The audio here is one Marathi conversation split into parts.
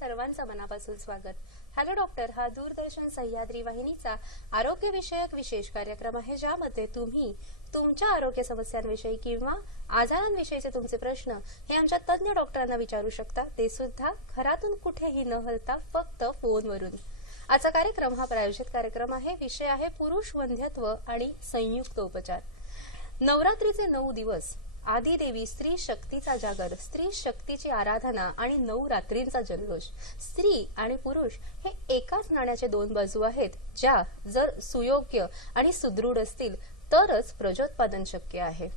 सर्वांचं मनापासून स्वागत। हॅलो डॉक्टर हा दूरदर्शन सह्याद्री वाहिनीचा आरोग्य विषयक विशेष कार्यक्रम आहे, ज्यामध्ये तुम्ही तुमच्या आरोग्य समस्यांविषयी किंवा आजारांविषयीचे तुमचे प्रश्न हे आमच्या तज्ञ डॉक्टरांना विचारू शकता, ते सुद्धा घरातून कुठेही न हलता फक्त फोनवरून। आजचा कार्यक्रम हा प्रायोजित कार्यक्रम आहे। विषय आहे पुरुष वंध्यत्व आणि संयुक्त उपचार। नवरात्रीचे 9 दिवस आदिदेवी स्त्री शक्तीचा जागर, स्त्री शक्तीची आराधना आणि 9 रात्रींचा जल्लोष। स्त्री आणि पुरुष हे एकाच नाण्याचे 2 बाजू आहेत, ज्या जर सुयोग्य आणि सुदृढ असतील तरच प्रजोत्पादन शक्य आहे।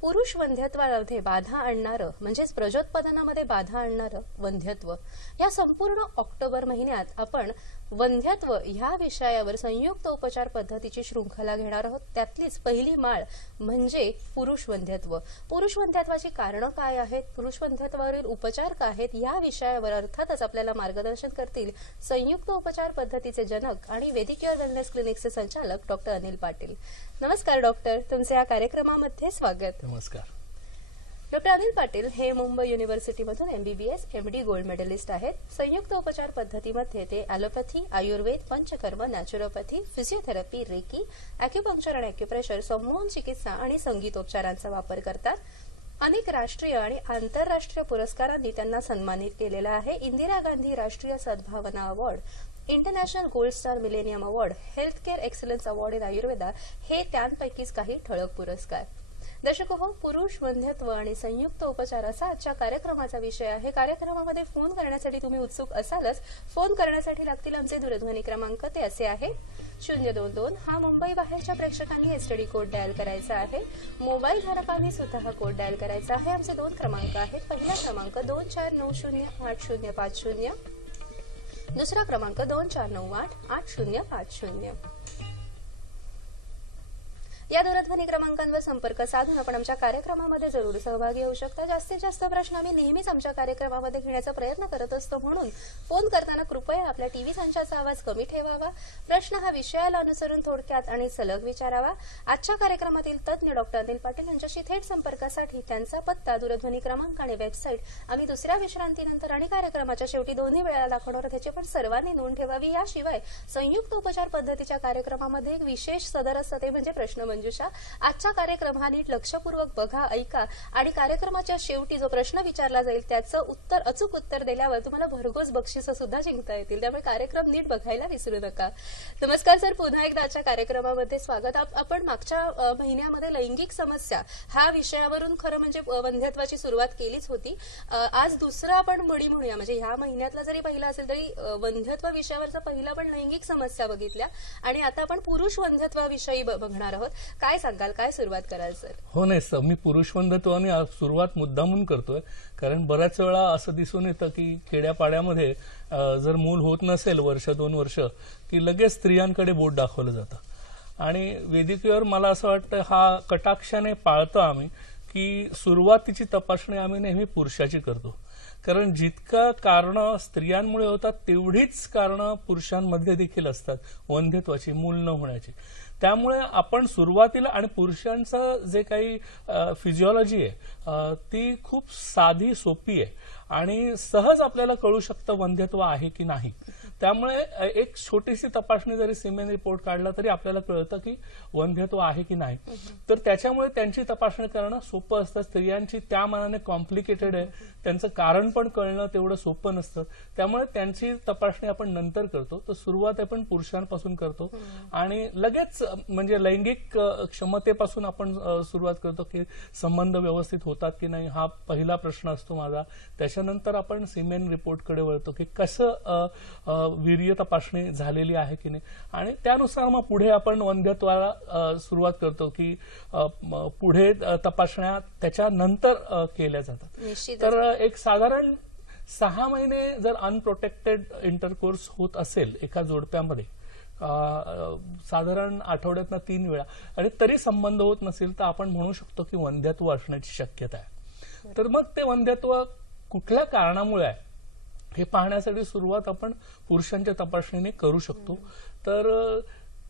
पुरुष वंध्यत्वामध्ये बाधा आणणारं म्हणजेच प्रजोत्पादनामध्ये बाधा आणणारं वंध्यत्व, या संपूर्ण ऑक्टोबर महिन्यात आपण वंध्यत्व ह्या विषयावर संयुक्त उपचार पद्धतीची शृंखला घेणार आहोत। त्यातलीच पहिली माळ म्हणजे पुरुष वंध्यत्व। पुरुष वंध्यत्वाची कारणं काय आहेत, पुरुष वंध्यत्वावरील उपचार काय आहेत, या विषयावर अर्थातच आपल्याला मार्गदर्शन करतील संयुक्त उपचार पद्धतीचे जनक आणि वेदिक्युअर वेलनेस क्लिनिकचे संचालक डॉक्टर अनिल पाटील। नमस्कार डॉक्टर, तुमचे या कार्यक्रमामध्ये स्वागत। नमस्कार। डॉक्टर अनिल पाटील हे मुंबई युनिव्हर्सिटीमधून MBBS MD गोल्ड मेडलिस्ट आहेत। संयुक्त उपचार पद्धतीमध्ये ते allopathy, Ayurveda, Panchakarma, naturopathy, physiotherapy, reiki, acupuncture आणि ॲक्युप्रेशर, समूह चिकित्सा आणि संगीतोपचारांचा वापर करतात। अनेक राष्ट्रीय आणि आंतरराष्ट्रीय पुरस्कारांनी त्यांना सन्मानित केलेला आहे। इंदिरा गांधी राष्ट्रीय सद्भावना award, international gold star millennium award, health care excellence award in Ayurveda हे त्यांपैकीच काही ठळक पुरस्कार। दर्शक हो, पुरुष वंध्यत्व आणि संयुक्त उपचार असा आजच्या कार्यक्रमाचा विषय आहे। कार्यक्रमामध्ये फोन करण्यासाठी तुम्ही उत्सुक असालच। फोन करण्यासाठी लागतील आमचे दूरध्वनी क्रमांक, ते असे आहे 022 हा मुंबई बाहेरच्या प्रेक्षकांनी STD कोड डायल करायचा आहे। मोबाईल धारकांनी सुद्धा हा कोड डायल करायचा आहे। आमचे 2 क्रमांक आहेत। पहिला क्रमांक 24908050, दुसरा क्रमांक 24988050। या दूरध्वनी क्रमांकांवर संपर्क साधून आपण आमच्या कार्यक्रमामध्ये जरूर सहभागी होऊ शकता। जास्तीत जास्त प्रश्न आम्ही नेहमीच आमच्या कार्यक्रमामध्ये घेण्याचा प्रयत्न करत असतो, म्हणून फोन करताना कृपया आपल्या टीव्ही संचाचा आवाज कमी ठेवावा। प्रश्न हा विषयाला अनुसरून थोडक्यात आणि सलग विचारावा। आजच्या कार्यक्रमातील तज्ञ डॉक्टर अनिल पाटील यांच्याशी थेट संपर्कासाठी त्यांचा पत्ता, दूरध्वनी क्रमांक आणि वेबसाईट आम्ही दुसऱ्या विश्रांतीनंतर आणि कार्यक्रमाच्या शेवटी दोन्ही वेळेला दाखवणार आहोत, त्याची पण सर्वांनी नोंद ठेवावी। याशिवाय संयुक्त उपचार पद्धतीच्या कार्यक्रमामध्ये एक विशेष सदर असतं, ते म्हणजे प्रश्न मंजुषा। आजचा कार्यक्रम हा नीट लक्षपूर्वक बघा, ऐका आणि कार्यक्रमाच्या शेवटी जो प्रश्न विचारला जाईल त्याचं अचूक उत्तर दिल्यावर तुम्हाला भरघोस बक्षीस सुद्धा जिंकता येतील, त्यामुळे कार्यक्रम नीट बघायला विसरू नका। नमस्कार सर, पुन्हा एकदा आजच्या कार्यक्रमामध्ये स्वागत। आपण मागच्या महिन्यामध्ये लैंगिक समस्या ह्या विषयावरून खरं म्हणजे वंध्यत्वाची सुरुवात केलीच होती। आज दुसरा आपण म्हणूया, म्हणजे ह्या महिन्यातला जरी पहिला असेल तरी वंध्यत्व विषयावरचा पहिला पण लैंगिक समस्या बघितल्या आणि आता आपण पुरुष वंध्यत्वाविषयी बघणार आहोत। काय सांगाल, काय सुरुवात कराल सर? हो नाही सर, मी पुरुष वंध्यत्वाने सुरुवात मुद्दामून करतोय, कारण बऱ्याच वेळा असं दिसून येतं की खेड्यापाड्यामध्ये जर मूल होत नसेल 1-2 वर्ष की लगेच स्त्रियांकडे बोट दाखवलं जातं। आणि वेदिकेवर मला असं वाटतं हा कटाक्षाने पाळतो आम्ही की सुरुवातीची तपासणी आम्ही नेहमी पुरुषाची करतो, कारण जितका कारण स्त्रियांमुळे होतात तेवढीच कारण पुरुषांमध्ये देखील असतात वंध्यत्वाची, मूल न होण्याची। त्यामुळे आपण सुरुवातीला आणि पुरुषांचं जे काही फिजिओलॉजी आहे ती खूप साधी सोपी आहे आणि सहज आपल्याला कळू शकतं वंध्यत्व आहे की नाही। त्यामुळे एक छोटीशी तपासणी जरी सिमेन रिपोर्ट काढला तरी आपल्याला कळतं की वंध्यत्व आहे की नाही। तर त्याच्यामुळे त्यांची तपासणी करणं सोपं असतं। स्त्रियांची त्या मानाने कॉम्प्लिकेटेड आहे, त्यांचं कारण पण कळणं तेवढं सोपं नसतं, त्यामुळे त्यांची तपासणी आपण नंतर करतो। तर सुरुवात आपण पुरुषांपासून करतो आणि लगेच म्हणजे लैंगिक क्षमतेपासून आपण सुरुवात करतो की संबंध व्यवस्थित होतात की नाही, हा पहिला प्रश्न असतो माझा। त्याच्यानंतर आपण सिमेन रिपोर्टकडे वळतो की कसं वीर्य तपासणी झालेली आहे की नाही, आणि त्यानुसार मग पुढे आपण वंध्यत्वाला सुरुवात करतो की पुढे तपासण्या त्याच्यानंतर केल्या जातात। तर एक साधारण 6 महिने जर अनप्रोटेक्टेड इंटरकोर्स होत असेल एका जोडप्यामध्ये, साधारण आठवड्यातनं 3 वेळा, आणि तरी संबंध होत नसेल तर आपण म्हणू शकतो की वंध्यत्व असण्याची शक्यता आहे। तर मग ते वंध्यत्व कुठल्या कारणामुळे आहे हे पाहण्यासाठी सुरुवात आपण पुरुषांच्या तपासणीने करू शकतो। तर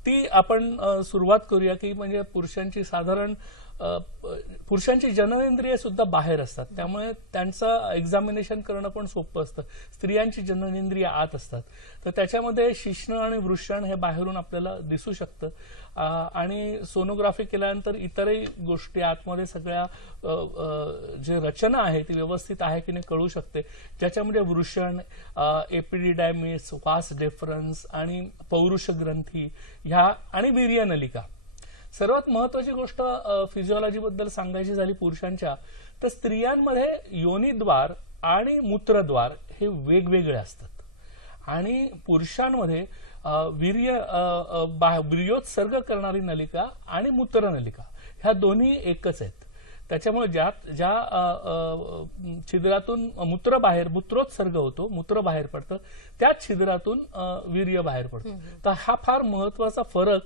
ती आपण सुरुवात करूया की म्हणजे पुरुषांची साधारण पुरुषांची जननेंद्रिय सुद्धा बाहेर असतात, त्यामुळे त्यांचं एक्झामिनेशन करणं पण सोपं असतं. स्त्रियांची जननेंद्रिय आत असतात, तर त्याच्यामध्ये शिश्न आणि वृषण हे बाहेरून आपल्याला दिसू शकतं. आणि सोनोग्राफी केल्यानंतर इतरही गोष्टी आतमध्ये सगळ्या जे रचना आहे ती व्यवस्थित आहे की नाही कळू शकते, ज्याच्यामध्ये वृषण, एपिडिडायमिस, वास डेफरन्स आणि पौरुष ग्रंथी ह्या आणि वीर्यनलिका. सर्वात महत्वाची गोष्ट फिजिओलॉजी बद्दल सांगायची झाली पुरुषांच्या, तर स्त्रियांमध्ये योनिद्वार आणि मूत्रद्वार हे वेगवेगळे असतात आणि पुरुषांमध्ये वीर्योत्सर्ग करणारी नलिका आणि मूत्रनलिका ह्या दोन्ही एकच आहेत. त्याच्यामुळे ज्या छिद्रातून मूत्रोत्सर्ग होतो, मूत्र बाहेर पडतं, त्याच छिद्रातून वीर्य बाहेर पडतं. तर हा फार महत्वाचा फरक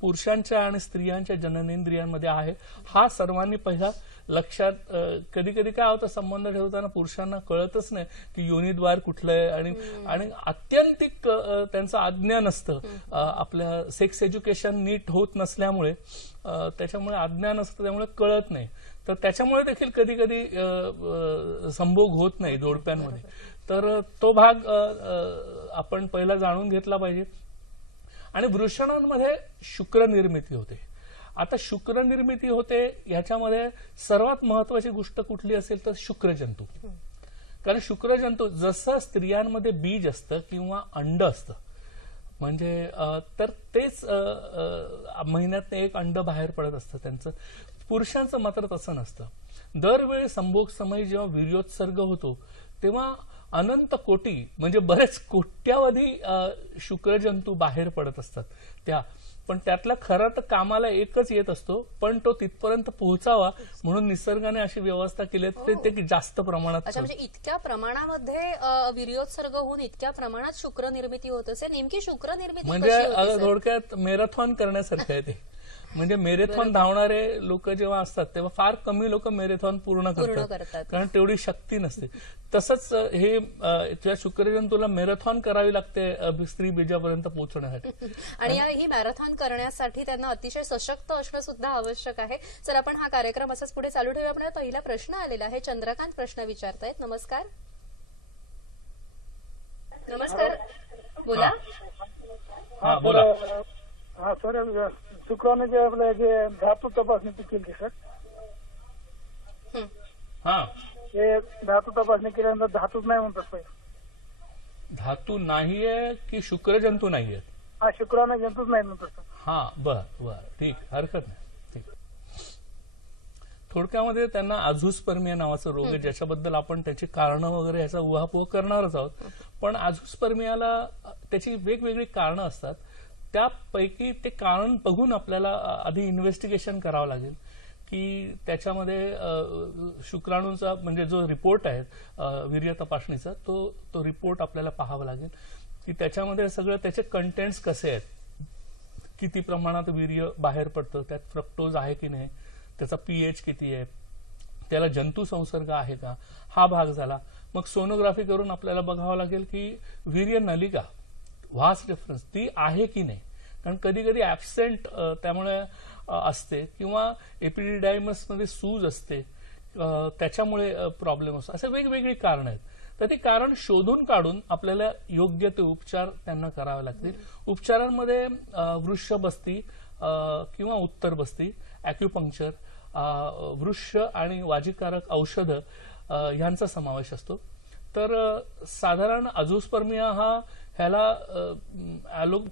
पुरुषांच्या आणि स्त्रियांच्या जननेंद्रियांमध्ये आहे. हा सर्वांनी पहिला लक्षात. कधी कधी काय होतं, संबंध ठेवताना पुरुषांना कळतच नाही की योनिद्वार कुठलं आहे आणि अत्यंतिक त्यांचं अज्ञान असतं. आपल्या सेक्स एज्युकेशन नीट होत नसल्यामुळे त्याच्यामुळे अज्ञान असतं, त्यामुळे कळत नाही. तर त्याच्यामुळे देखील कधी कधी संभोग होत नाही जोडप्यांमध्ये. तर तो भाग आपण पहिला जाणून घेतला पाहिजे. आणि वृषणांमध्ये शुक्र निर्मिती होते. आता शुक्र निर्मिती होते ह्याच्यामध्ये सर्वात महत्वाची गोष्ट कुठली असेल तर शुक्रजंतू. कारण शुक्रजंतू जसं स्त्रियांमध्ये बीज असतं किंवा अंड असतं, म्हणजे तर तेच महिन्यात एक अंड बाहेर पडत असतं त्यांचं. पुरुषांचं मात्र तसं नसतं. दरवेळी संभोग समयी जेव्हा वीर्योत्सर्ग होतो तेव्हा अनंत कोटी म्हणजे बरेच कोट्यावधी शुक्रजंतू बाहेर पडत असतात त्या. पण त्यातला खरं तर कामाला एकच येत असतो, पण तो तिथपर्यंत पोहोचावा म्हणून निसर्गाने अशी व्यवस्था केली आहे ते जास्त प्रमाणात. अच्छा, म्हणजे इतक्या प्रमाणामध्ये वीर्योत्सर्ग होऊन इतक्या प्रमाणात शुक्र निर्मिती होत असेल. नेमकी शुक्र निर्मिती म्हणजे थोडक्यात मॅरेथॉन करण्यासारखं आहे ते. म्हणजे मॅरेथॉन धावणारे लोक जेव्हा असतात तेव्हा फार कमी लोक मॅरेथॉन पूर्ण करतात, कारण तेवढी शक्ती नसते. तसंच हे त्या शुक्रजंतूला मॅरेथॉन करावी लागते स्त्री बीजापर्यंत पोहोचण्यासाठी. आणि ही मॅरेथॉन करण्यासाठी त्यांना अतिशय सशक्त असणं सुद्धा आवश्यक आहे. तर आपण हा कार्यक्रम असाच पुढे चालू ठेवूया. आपल्याला पहिला प्रश्न आलेला आहे. चंद्रकांत प्रश्न विचारतायत. नमस्कार. नमस्कार, बोला. हा बोला. हा सर, शुक्राने जे आपल्या जे धातू तपासणी केली सर, हा ते धातू तपासणी केल्यानंतर धातूच नाही म्हणतात पहिले. धातू नाहीये की शुक्रजंतू नाहीये? हा, शुक्राने जंतूच नाही म्हणतात सर. हा, बर ठीक, हरकत नाही. ठीक. थोडक्यामध्ये त्यांना अझूस्पर्मिया नावाचा रोग आहे, ज्याच्याबद्दल आपण त्याची कारणं वगैरे याचा उहापोह करणारच आहोत. पण अझूस्पर्मियाला त्याची वेगवेगळी कारणं असतात. त्यापैकी ते कारण बघून आपल्याला आधी इन्व्हेस्टिगेशन करावं लागेल की त्याच्यामध्ये शुक्राणूंचा म्हणजे जो रिपोर्ट आहे वीर्य तपासणीचा तो रिपोर्ट आपल्याला पाहावा लागेल की त्याच्यामध्ये सगळं त्याचे कंटेंट्स कसे आहेत, किती प्रमाणात वीर्य बाहेर पडतं, त्यात फ्रक्टोज आहे की नाही, त्याचा पीएच किती आहे, त्याला जंतू संसर्ग आहे का, हा भाग झाला. मग सोनोग्राफी करून आपल्याला बघावं लागेल की वीर्य नलिका व्हास डिफरन्स ती आहे की नाही, कारण कधी कधी ऍबसेंट त्यामुळे असते किंवा एपिडिडायमस मध्ये सूज असते त्याच्यामुळे प्रॉब्लेम असतो. असे वेगवेगळी कारण आहेत. तर ती कारण शोधून काढून आपल्याला योग्य ते उपचार त्यांना करावे लागतील. उपचारांमध्ये वृषबस्ती किंवा उत्तर बस्ती, अॅक्युपंक्चर, वृक्ष आणि वाजीकारक औषधं ह्यांचा समावेश असतो. तर साधारण अझूस्पर्मिया ह्याला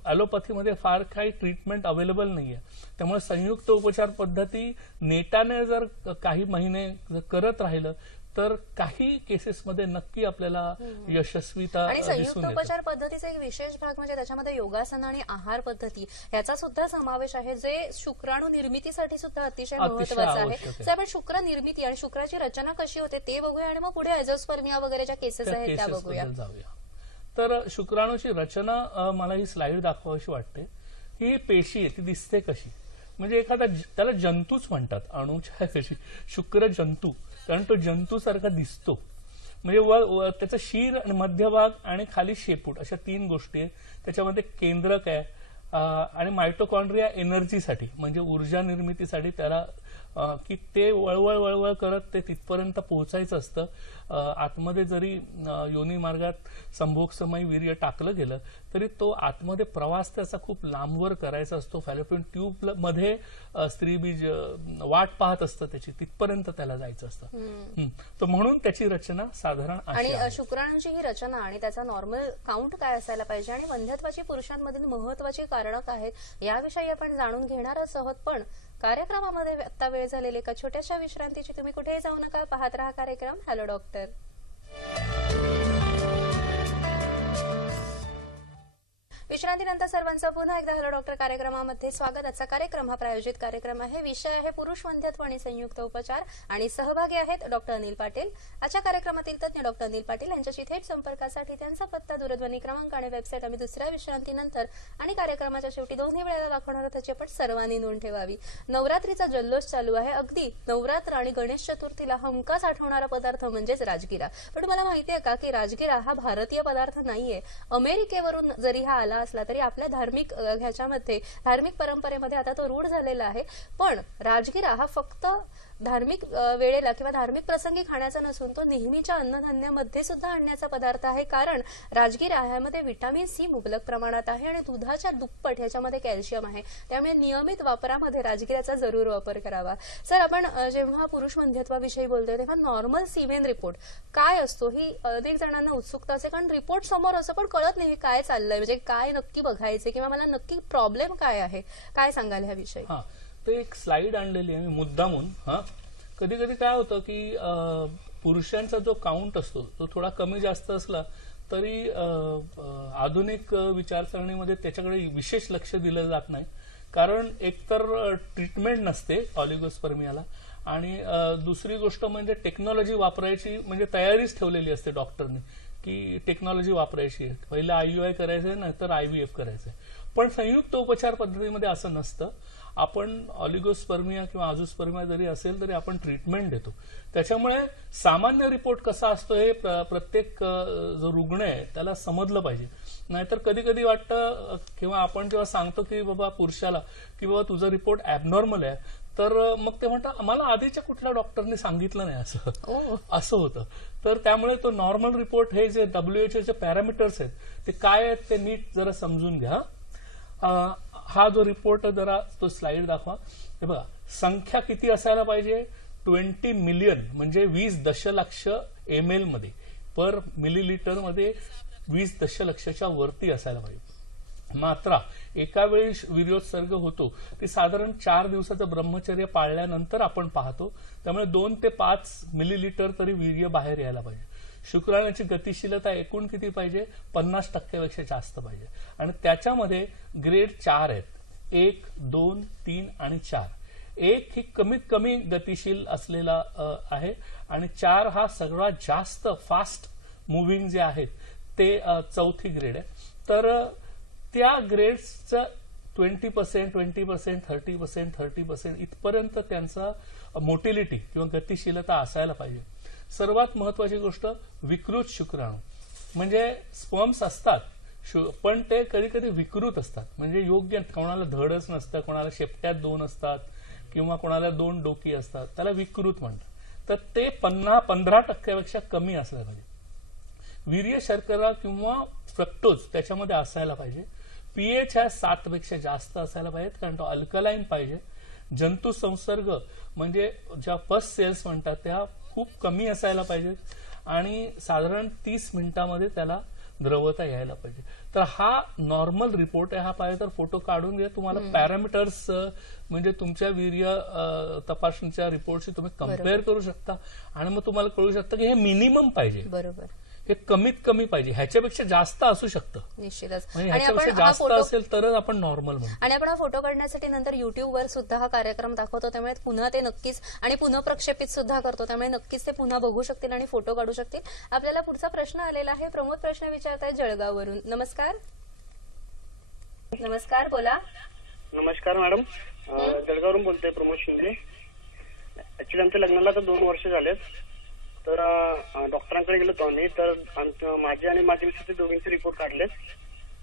ॲलोपॅथीमध्ये फार काही ट्रीटमेंट अवेलेबल नाहीये. त्यामुळे संयुक्त उपचार पद्धती नेटाने जर काही महिने करत राहिलं तर काही केसेसमध्ये नक्की आपल्याला यशस्वीता आणि संयुक्त उपचार पद्धतीचा एक विशेष भाग म्हणजे त्याच्यामध्ये योगासन आणि आहार पद्धती याचा सुद्धा समावेश आहे, जे शुक्राणू निर्मितीसाठी सुद्धा अतिशय महत्वाचं आहे. तर आपण शुक्र निर्मिती आणि शुक्राची रचना कशी होते ते बघूया आणि मग पुढे अझोस्पर्मिया वगैरे ज्या केसेस आहेत त्या बघूया. तर शुक्राणूची रचना मला ही स्लाइड दाखवावीशी वाटते. ही पेशी आहे ती दिसते कशी, म्हणजे एखादा त्याला जंतूच म्हणतात, अणूच्या कशी शुक्र जंतू, कारण तो जंतूसारखा दिसतो. म्हणजे त्याचं शीर आणि मध्यभाग आणि खाली शेपूट अशा तीन गोष्टी आहेत. त्याच्यामध्ये केंद्रक आहे आणि मायटोकॉन्ड्रिया एनर्जीसाठी म्हणजे ऊर्जा निर्मितीसाठी त्याला की ते वळवळ वळवळ करत ते तिथपर्यंत पोहोचायचं असतं. आतमध्ये जरी योनी मार्गात संभोगसमयी वीर्य टाकलं गेलं तरी तो आतमध्ये प्रवास त्याचा खूप लांबवर करायचा असतो. फॅलोपियन ट्यूब मध्ये स्त्रीबीज वाट पाहत असतं त्याची, तिथपर्यंत त्याला जायचं असतं. तर म्हणून त्याची रचना साधारण आणि शुक्राणूची ही रचना आणि त्याचा नॉर्मल काउंट काय असायला पाहिजे आणि वंध्यत्वाची पुरुषांमधील महत्वाची कारणं काय आहेत याविषयी आपण जाणून घेणारच आहोत. पण कार्यक्रमामध्ये आता वेळ झालेली एका छोट्याशा विश्रांतीची. तुम्ही कुठेही जाऊ नका, पाहत रहा कार्यक्रम हॅलो डॉक्टर. विश्रांतीनंतर सर्वांचं पुन्हा एकदा हॅलो डॉक्टर कार्यक्रमामध्ये स्वागत. आजचा कार्यक्रम हा प्रायोजित कार्यक्रम आहे. विषय आहे पुरुष वंध्यत्व आणि संयुक्त उपचार आणि सहभागी आहेत डॉक्टर अनिल पाटील. आजच्या कार्यक्रमातील तज्ञ डॉक्टर अनिल पाटील यांच्याशी थेट संपर्कासाठी त्यांचा पत्ता, दूरध्वनी क्रमांक आणि वेबसाईट आम्ही दुसऱ्या विश्रांतीनंतर आणि कार्यक्रमाच्या शेवटी दोन्ही वेळेला दाखवणार आहोत, त्याची आपण सर्वांनी नोंद ठेवावी. नवरात्रीचा जल्लोष चालू आहे. अगदी नवरात्र आणि गणेश चतुर्थीला हमखास आठवणारा पदार्थ म्हणजेच राजगिरा. पण मला माहितीये का की राजगिरा हा भारतीय पदार्थ नाहीये. अमेरिकेवरून जरी हा आला असला तरी आपल्या धार्मिक ह्याच्यामध्ये, धार्मिक परंपरेमध्ये आता तो रूढ झालेला आहे. पण राजगिरा हा फक्त धार्मिक वेळेला किंवा धार्मिक प्रसंगी खाण्याचा नसून तो नेहमीच्या अन्नधान्यामध्ये सुद्धा आणण्याचा पदार्थ आहे. कारण राजगिरा ह्यामध्ये व्हिटॅमिन सी मुबलक प्रमाणात आहे आणि दुधाच्या दुप्पट ह्याच्यामध्ये कॅल्शियम आहे. त्यामुळे नियमित वापरामध्ये राजगिराचा जरूर वापर करावा. सर, आपण जेव्हा पुरुष वंध्यत्वाविषयी बोलतोय तेव्हा नॉर्मल सीमेन रिपोर्ट काय असतो ही अनेक जणांना उत्सुकता असते. कारण रिपोर्ट समोर असं पण कळत नाही काय चाललंय, म्हणजे काय नक्की बघायचे किंवा मला नक्की प्रॉब्लेम काय आहे, काय सांगाल ह्याविषयी? ते एक स्लाइड आणलेली आहे मी मुद्दामून. कधी कधी काय होतं की पुरुषांचा जो काउंट असतो तो थोडा कमी जास्त असला तरी आधुनिक विचारसरणीमध्ये त्याच्याकडे विशेष लक्ष दिलं जात नाही. कारण एकतर ट्रीटमेंट नसते ऑलिगोस्पर्मियाला आणि दुसरी गोष्ट म्हणजे टेक्नॉलॉजी वापरायची म्हणजे तयारीच ठेवलेली असते डॉक्टरने की टेक्नॉलॉजी वापरायची आहे. पहिलं IUI करायचंय नाहीतर IVF करायचंय. पण संयुक्त उपचार पद्धतीमध्ये असं नसतं. आपण ऑलिगोस्पर्मिया किंवा आझोस्पर्मिया जरी असेल तरी आपण ट्रीटमेंट देतो. त्याच्यामुळे सामान्य रिपोर्ट कसा असतो हे प्रत्येक जो रुग्ण आहे त्याला समजलं पाहिजे. नाहीतर कधी कधी वाटतं किंवा आपण जेव्हा सांगतो की बाबा पुरुषाला की बाबा तुझा रिपोर्ट ॲबनॉर्मल आहे तर मग ते म्हणतात आम्हाला आधीच्या कुठल्या डॉक्टरने सांगितलं नाही असं होतं. तर त्यामुळे तो नॉर्मल रिपोर्ट हे जे WHO चे पॅरामीटर्स आहेत ते काय आहेत ते नीट जरा समजून घ्या. हा जो रिपोर्ट जरा तो स्लाइड दाखवा. हे बघा, संख्या किती असायला पाहिजे? 20 मिलियन म्हणजे 20 दशलक्ष ml मध्ये पर मिलीलिटर मध्ये 20 दशलक्षच्या वरती असायला पाहिजे. मात्रा एका वेळी वीर्योत्सर्ग होतो ती साधारण 4 दिवसाचं ब्रह्मचर्य पाळल्यानंतर आपण पाहतो. त्यामुळे 2 ते 5 मिलीलिटर तरी वीर्य बाहेर यायला पाहिजे. शुक्राणूची गतिशीलता एकूण किती पाहिजे? 50% जास्त पाहिजे. आणि त्याच्यामध्ये ग्रेड 4 आहेत, 1, 2, 3 आणि 4. 1 ही कमीत कमी गतिशील असलेला आहे आणि 4 हा सगळ्यात जास्त फास्ट मुव्हिंग जे आहेत ते चौथी ग्रेड आहे. तर त्या ग्रेड्सचं 20%, 20%, 30%, 30% इथपर्यंत त्यांचा मोटिलिटी किंवा गतिशीलता असायला पाहिजे. सर्वात महत्वाची गोष्ट विकृत शुक्राणू म्हणजे स्पर्म्स असतात पण ते कधी कधी विकृत असतात. म्हणजे योग्य, कोणाला धडच नसतं, कोणाला शेपट्यात 2 असतात किंवा कोणाला 2 डोकी असतात, त्याला विकृत म्हणतात. तर ते 15% कमी असायला पाहिजे. वीर्य शर्करा किंवा फ्रक्टोज त्याच्यामध्ये असायला पाहिजे. pH हा 7 पेक्षा जास्त असायला पाहिजे कारण तो अल्कलाईन पाहिजे. जंतू संसर्ग म्हणजे ज्या पस सेल्स म्हणतात त्या खूप कमी असायला पाहिजेत आणि साधारण 30 मिनिटांमध्ये त्याला द्रवता यायला पाहिजे. तर हा नॉर्मल रिपोर्ट आहे. हा पाहिजे तर फोटो काढून घ्या. तुम्हाला पॅरामीटर्स म्हणजे तुमच्या वीर्य तपासणीच्या रिपोर्टशी तुम्ही कम्पेअर करू शकता आणि मग तुम्हाला कळू शकतं की हे मिनिमम पाहिजे, बरोबर, हे कमीत कमी पाहिजे. ह्याच्यापेक्षा जास्त असू शकतं निश्चितच. म्हणजे ह्याच्यापेक्षा जास्त असेल तरच आपण नॉर्मल म्हणतो. आणि आपण हा फोटो काढण्यासाठी नंतर युट्यूबवर सुद्धा हा कार्यक्रम दाखवतो. त्यामुळे पुन्हा ते नक्कीच आणि पुन्हा प्रक्षेपित सुद्धा करतो. त्यामुळे नक्कीच ते पुन्हा बघू शकतील आणि फोटो काढू शकतील. आपल्याला पुढचा प्रश्न आलेला आहे. प्रमोद प्रश्न विचारतायत जळगाववरून. नमस्कार. नमस्कार, बोला. नमस्कार मॅडम, जळगाववरून बोलतोय प्रमोद शिंदे. ऍक्च्युली आमच्या लग्नाला तर 2 वर्ष झालेत. तर डॉक्टरांकडे गेलो होतो आम्ही. तर माझे आणि माझ्या मिसेसचे दोघींचे रिपोर्ट काढलेत,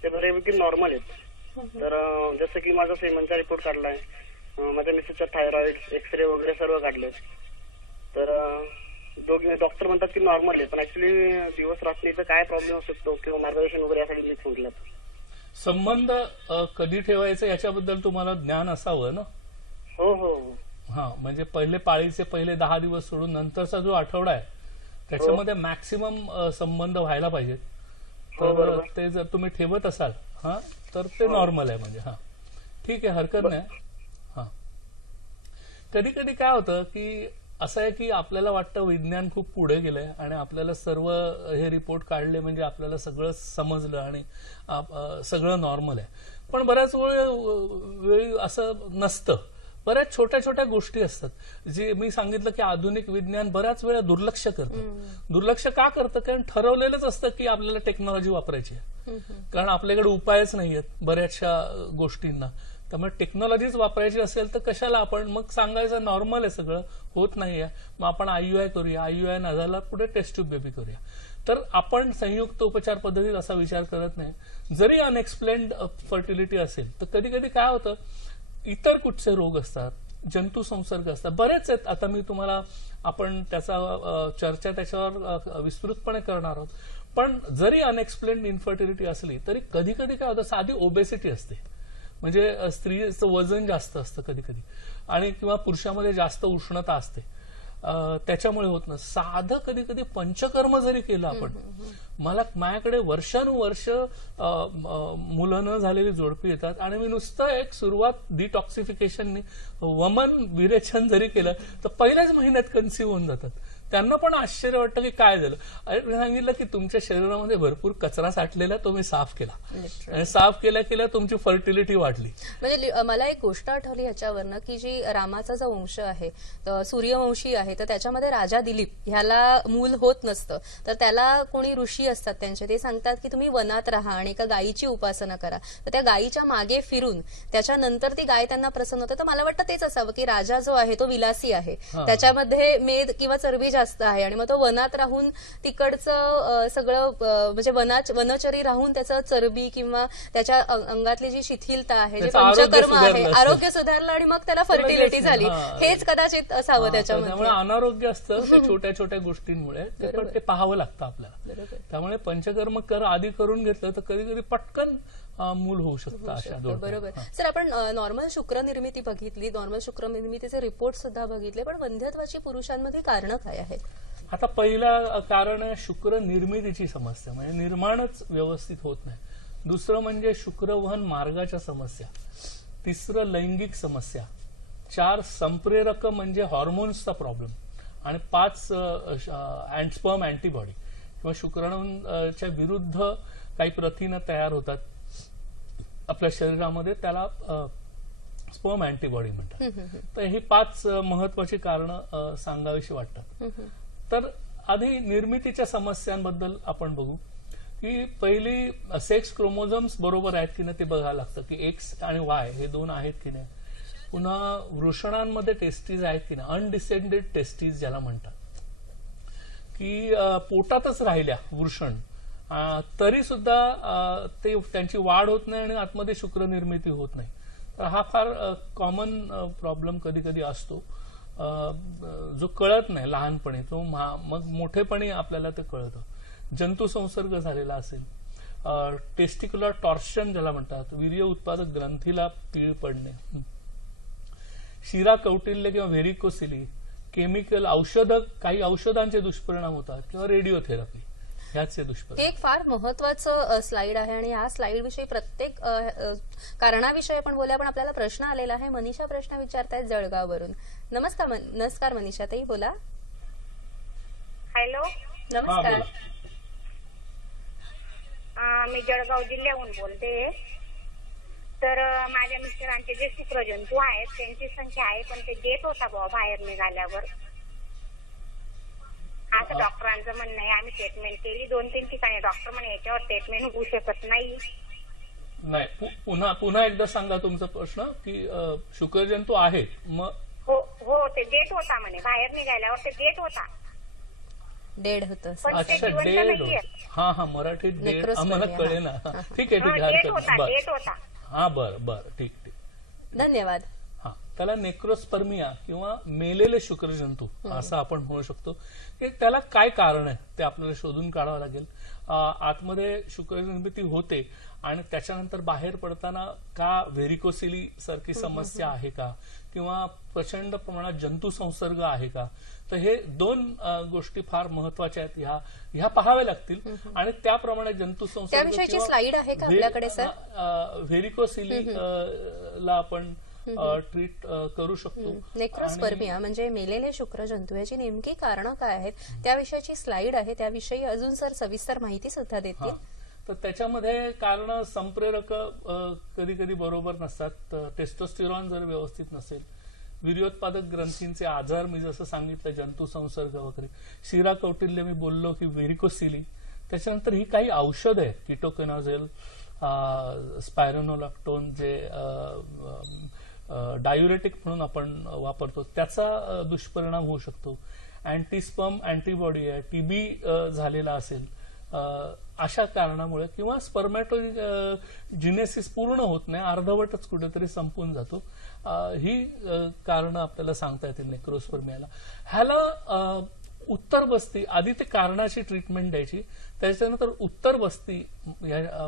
ते बऱ्यापैकी नॉर्मल आहेत. तर जसं की माझा सेमनचा रिपोर्ट काढलाय, माझ्या मिसेसचा थायरॉइड एक्सरे वगैरे सर्व काढले. तर दोघे डॉक्टर म्हणतात की नॉर्मल आहे, पण ऍक्च्युली दिवस रात्रीचा काय प्रॉब्लेम असू शकतो किंवा मार्गदर्शन वगैरे यासाठी मी सांगितलं. संबंध कधी ठेवायचा याच्याबद्दल तुम्हाला ज्ञान असावं ना. हो हो हा, म्हणजे पहिले पाळीचे पहिले 10 दिवस सोडून नंतरचा जो आठवडा आहे त्याच्यामध्ये मॅक्सिमम संबंध व्हायला पाहिजेत. तर ते जर तुम्ही ठेवत असाल हा तर ते नॉर्मल आहे. म्हणजे हा ठीक आहे, हरकत नाही. हा, कधी कधी काय होतं की असं आहे की आपल्याला वाटतं विज्ञान खूप पुढे गेलंय आणि आपल्याला सर्व हे रिपोर्ट काढले म्हणजे आपल्याला सगळं समजलं आणि सगळं नॉर्मल आहे. पण बऱ्याच वेळी असं नसतं. बऱ्याच छोट्या छोट्या गोष्टी असतात जे मी सांगितलं की आधुनिक विज्ञान बऱ्याच वेळा दुर्लक्ष करतं. दुर्लक्ष का करतं? कारण ठरवलेलंच असतं की आपल्याला टेक्नॉलॉजी वापरायची आहे, कारण आपल्याकडे उपायच नाहीयेत बऱ्याचशा गोष्टींना. त्यामुळे टेक्नॉलॉजीच वापरायची असेल तर कशाला आपण मग सांगायचं नॉर्मल आहे, सगळं होत नाहीये, मग आपण IUI करूया, IUI न झाला पुढे टेस्ट ट्यूब बेबी करूया. तर आपण संयुक्त उपचार पद्धतीत असा विचार करत नाही. जरी अनएक्सप्लेन्ड फर्टिलिटी असेल तर कधी कधी काय होतं, इतर कुठचे रोग असतात, जंतू संसर्ग असतात, बरेच आहेत. आता मी तुम्हाला आपण त्याचा चर्चा त्याच्यावर विस्तृतपणे करणार आहोत. पण जरी अनएक्सप्लेन्ड इन्फर्टिलिटी असली तरी कधी कधी काय होतं, साधी ओबेसिटी असते, म्हणजे स्त्रीचं वजन जास्त असतं कधी कधी, आणि किंवा पुरुषामध्ये जास्त उष्णता असते, त्याच्यामुळे होत नाही. साधं कधी कधी पंचकर्म जरी केलं आपण, माझ्याकडे वर्षानुवर्ष मुलं न झालेली जोडपी येतात आणि मी नुसतं एक सुरुवात डिटॉक्सिफिकेशननी वमन विरेचन जरी केलं तर पहिल्याच महिन्यात कन्सीव्ह होऊन जातात. त्यांना पण आश्चर्य वाटतं की काय झालं. अरे मी सांगितलं की तुमच्या शरीरामध्ये भरपूर कचरा साठलेला तो मी साफ केला, आणि साफ केल्या केल्या तुमची फर्टिलिटी वाढली. म्हणजे मला एक गोष्ट आठवली ह्याच्यावरनं की जी रामाचा जो वंश आहे सूर्यवंशी आहे, तर त्याच्यामध्ये राजा दिलीप ह्याला मूल होत नसतं, तर त्याला कोणी ऋषी असतात त्यांचे, ते सांगतात की तुम्ही वनात राहा आणि एका गायीची उपासना करा. तर त्या गायीच्या मागे फिरून त्याच्यानंतर ती गाय त्यांना प्रसन्न होते. तर मला वाटतं तेच असावं की राजा जो आहे तो विलासी आहे, त्याच्यामध्ये मेद किंवा चरबी जास्त आहे, आणि मग तो वनात राहून तिकडचं सगळं म्हणजे वनचरी राहून त्याचं चरबी किंवा त्याच्या अंगातली जी शिथिलता आहे, जे पंचकर्म आहे, आरोग्य सुधारलं आणि मग त्याला फर्टिलिटी झाली. हेच कदाचित असावं त्याच्यामध्ये. त्यामुळे अनारोग्य असतं ते छोट्या छोट्या गोष्टींमुळे, ते पाहावं लागतं आपल्याला. त्यामुळे पंचकर्म आधी करून घेतलं तर कधी कधी पटकन मूल होऊ शकतं अशा. बरोबर. सर, आपण नॉर्मल शुक्र निर्मिती बघितली, नॉर्मल शुक्र निर्मितीचे रिपोर्ट सुद्धा बघितले, पण वंध्यत्वाची पुरुषांमध्ये कारणं काय आहेत? आता पहिलं कारण आहे शुक्र निर्मितीची समस्या, म्हणजे निर्माणच व्यवस्थित होत नाही. दुसरं म्हणजे शुक्रवहन मार्गाच्या समस्या. तिसरं लैंगिक समस्या. 4 संप्रेरक म्हणजे हॉर्मोन्सचा प्रॉब्लेम. आणि 5 स्पर्म अँटीबॉडी किंवा शुक्राणूंच्या विरुद्ध काही प्रथिनं तयार होतात आपल्या शरीरामध्ये, त्याला स्पर्म अँटीबॉडी म्हणतात. तर ही 5 महत्वाची कारणं सांगावीशी वाटतात. तर आधी निर्मितीच्या समस्यांबद्दल आपण बघू की पहिली सेक्स क्रोमोझोम्स बरोबर आहेत की नाही ते बघायला लागतं की X आणि Y हे 2 आहेत की नाही. पुन्हा वृषणांमध्ये टेस्टीज आहेत की नाही, अनडिसेंडेड टेस्टीज ज्याला म्हणतात, की पोटातच राहिल्या वृषण तरी सुद्धा ते त्यांची वाढ होत नाही आणि आतमध्ये शुक्र निर्मिती होत नाही. तर हा फार कॉमन प्रॉब्लेम कधी कधी असतो, जो कळत नाही लहानपणी, तो मग मोठेपणी आपल्याला ते कळतं. जंतू संसर्ग झालेला असेल, टेस्टिक्युलर टॉर्शन ज्याला म्हणतात, वीर्य उत्पादक ग्रंथीला पीळ पडणे, शिरा कौटिल्य किंवा व्हेरिकोसिली, केमिकल काही औषधांचे दुष्परिणाम होतात किंवा रेडिओथेरपी ह्याचे दुष्परिणाम. हे एक फार महत्वाचं स्लाइड आहे आणि या स्लाइड विषयी प्रत्येक कारणाविषयी आपण बोलूया. पण आपल्याला प्रश्न आलेला आहे. मनीषा प्रश्न विचारतायत जळगाववरून. नमस्कार मनीषा ताई, बोला. हॅलो, नमस्कार. मी जळगाव जिल्ह्याहून बोलते. तर माझ्या मिस्टरांचे जे शुक्रजंतू आहेत त्यांची संख्या आहे, पण ते देत होता बाबा बाहेर निघाल्यावर, असं डॉक्टरांचं म्हणणं आहे. आम्ही ट्रीटमेंट केली 2-3 ठिकाणी, डॉक्टर म्हणे याच्यावर ट्रीटमेंट होऊ शकत नाही. पुन्हा एकदा सांगा तुमचा प्रश्न, की शुक्रजंतू आहेत मग? हो, ते डेट होता म्हणे, बाहेर निघाल्यावर ते डेट होता. डेड होतं. अच्छा, डेड. हा मराठीत डेड आम्हाला कळे ना. ठीक आहे, डेट होता. हा, बरं ठीक. धन्यवाद. हा, त्याला नेक्रोस्पर्मिया किंवा मेलेले शुक्रजंतू असं आपण म्हणू शकतो. की त्याला काय कारण आहे ते आपल्याला शोधून काढावं लागेल. आतमध्ये शुक्रनिर्मिती होते आणि त्याच्यानंतर बाहेर पडताना का व्हेरिकोसिली सारखी समस्या आहे का किंवा प्रचंड प्रमाणात जंतू संसर्ग आहे का, तर हे दोन गोष्टी फार महत्वाच्या आहेत. ह्या पाहाव्या लागतील आणि त्याप्रमाणे जंतू संसर्ग त्याविषयीची स्लाइड आहे का आपल्याकडे सर? व्हेरिकोसिली ला आपण ट्रीट करू शकतो. नेक्रोस्पर्मिया म्हणजे मेलेले शुक्रजंतू याची नेमकी कारणं काय आहेत त्याविषयीची स्लाइड आहे, त्याविषयी अजून सर सविस्तर माहिती सुद्धा देतील. तर त्याच्यामध्ये कारण संप्रेरक कधी कधी बरोबर नसतात. टेस्टोस्टेरॉन जर व्यवस्थित नसेल, वीर्योत्पादक ग्रंथींचे आजार मी जसं सांगितलं, जंतू संसर्ग वगैरे, शिरा कौटिल्य मी बोललो की व्हेरिकोसिली, त्याच्यानंतर ही काही औषध आहे किटोकेनाझोल, स्पायरोनोलॅक्टोन जे डायुरेटिक म्हणून आपण वापरतो, त्याचा दुष्परिणाम होऊ शकतो. अँटीस्पर्म अँटीबॉडी आहे, टीबी झालेला असेल अशा कारणामुळे, किंवा स्पर्मॅटोजिनेसिस पूर्ण होत नाही, अर्धवटच कुठेतरी संपून जातो, ही कारणं आपल्याला सांगता येतील नेक्रोस्पर्मियाला. ह्याला उत्तर बस्ती आधी ते कारणाची ट्रीटमेंट द्यायची, त्याच्यानंतर उत्तर बस्ती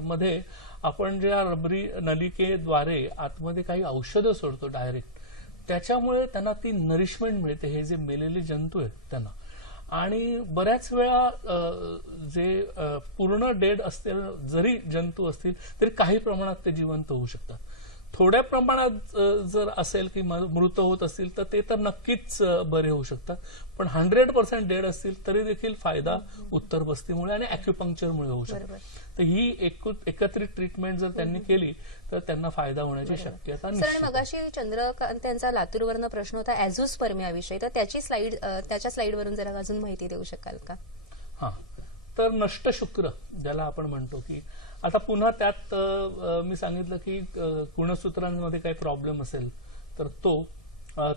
मध्ये आपण ज्या रबरी नलिकेद्वारे आतमध्ये काही औषधं सोडतो डायरेक्ट, त्याच्यामुळे त्यांना ती नरिशमेंट मिळते, हे जे मेलेले जंतू आहेत त्यांना. आणि बऱ्याच वेळा जे पूर्ण डेड असतील जरी जंतू असतील तरी काही प्रमाणात ते जिवंत होऊ शकतात. थोड्या प्रमाणात जर असेल की मृत होत असतील तर ते तर नक्कीच बरे होऊ शकतात, पण 100% डेड असतील तरी देखील फायदा उत्तर बस्तीमुळे आणि अॅक्युपंक्चरमुळे होऊ शकतो. तर ही एकत्रित ट्रीटमेंट जर त्यांनी केली तर त्यांना फायदा होण्याची शक्यता निश्चित आहे. मगाशी चंद्रकांत यांचा लातूरवरनं प्रश्न होता ॲझोस्पर्मिया विषयी, तर त्याची स्लाइड, त्याच्या स्लाइडवरून जरा अजून माहिती देऊ शकाल का? हा, तर नष्ट शुक्र ज्याला आपण म्हणतो, की आता पुन्हा त्यात मी सांगितलं की गुणसूत्रांमध्ये काही प्रॉब्लेम असेल तर तो,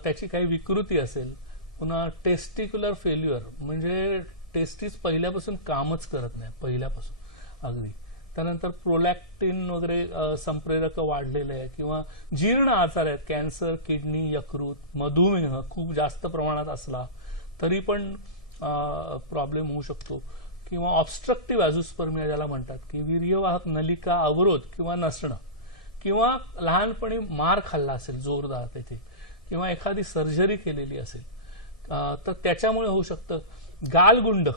त्याची काही विकृती असेल, पुन्हा टेस्टिक्युलर फेल्युअर म्हणजे टेस्टिस पहिल्यापासून कामच करत नाही, पहिल्यापासून अगदी, त्यानंतर प्रोलॅक्टिन वगैरे संप्रेरक वाढलेले आहे, किंवा जीर्ण आजार आहेत, कॅन्सर, किडनी, यकृत, मधुमेह खूप जास्त प्रमाणात असला तरी पण प्रॉब्लेम होऊ शकतो, किंवा ऑब्स्ट्रक्टिव्ह ॲझोस्पर्मिया ज्याला म्हणतात, की वीर्यवाहक नलिका अवरोध किंवा नसणं, किंवा लहानपणी मार खाल्ला असेल जोरदार तिथे, किंवा एखादी सर्जरी केलेली असेल तर त्याच्यामुळे होऊ शकतं. गालगुंड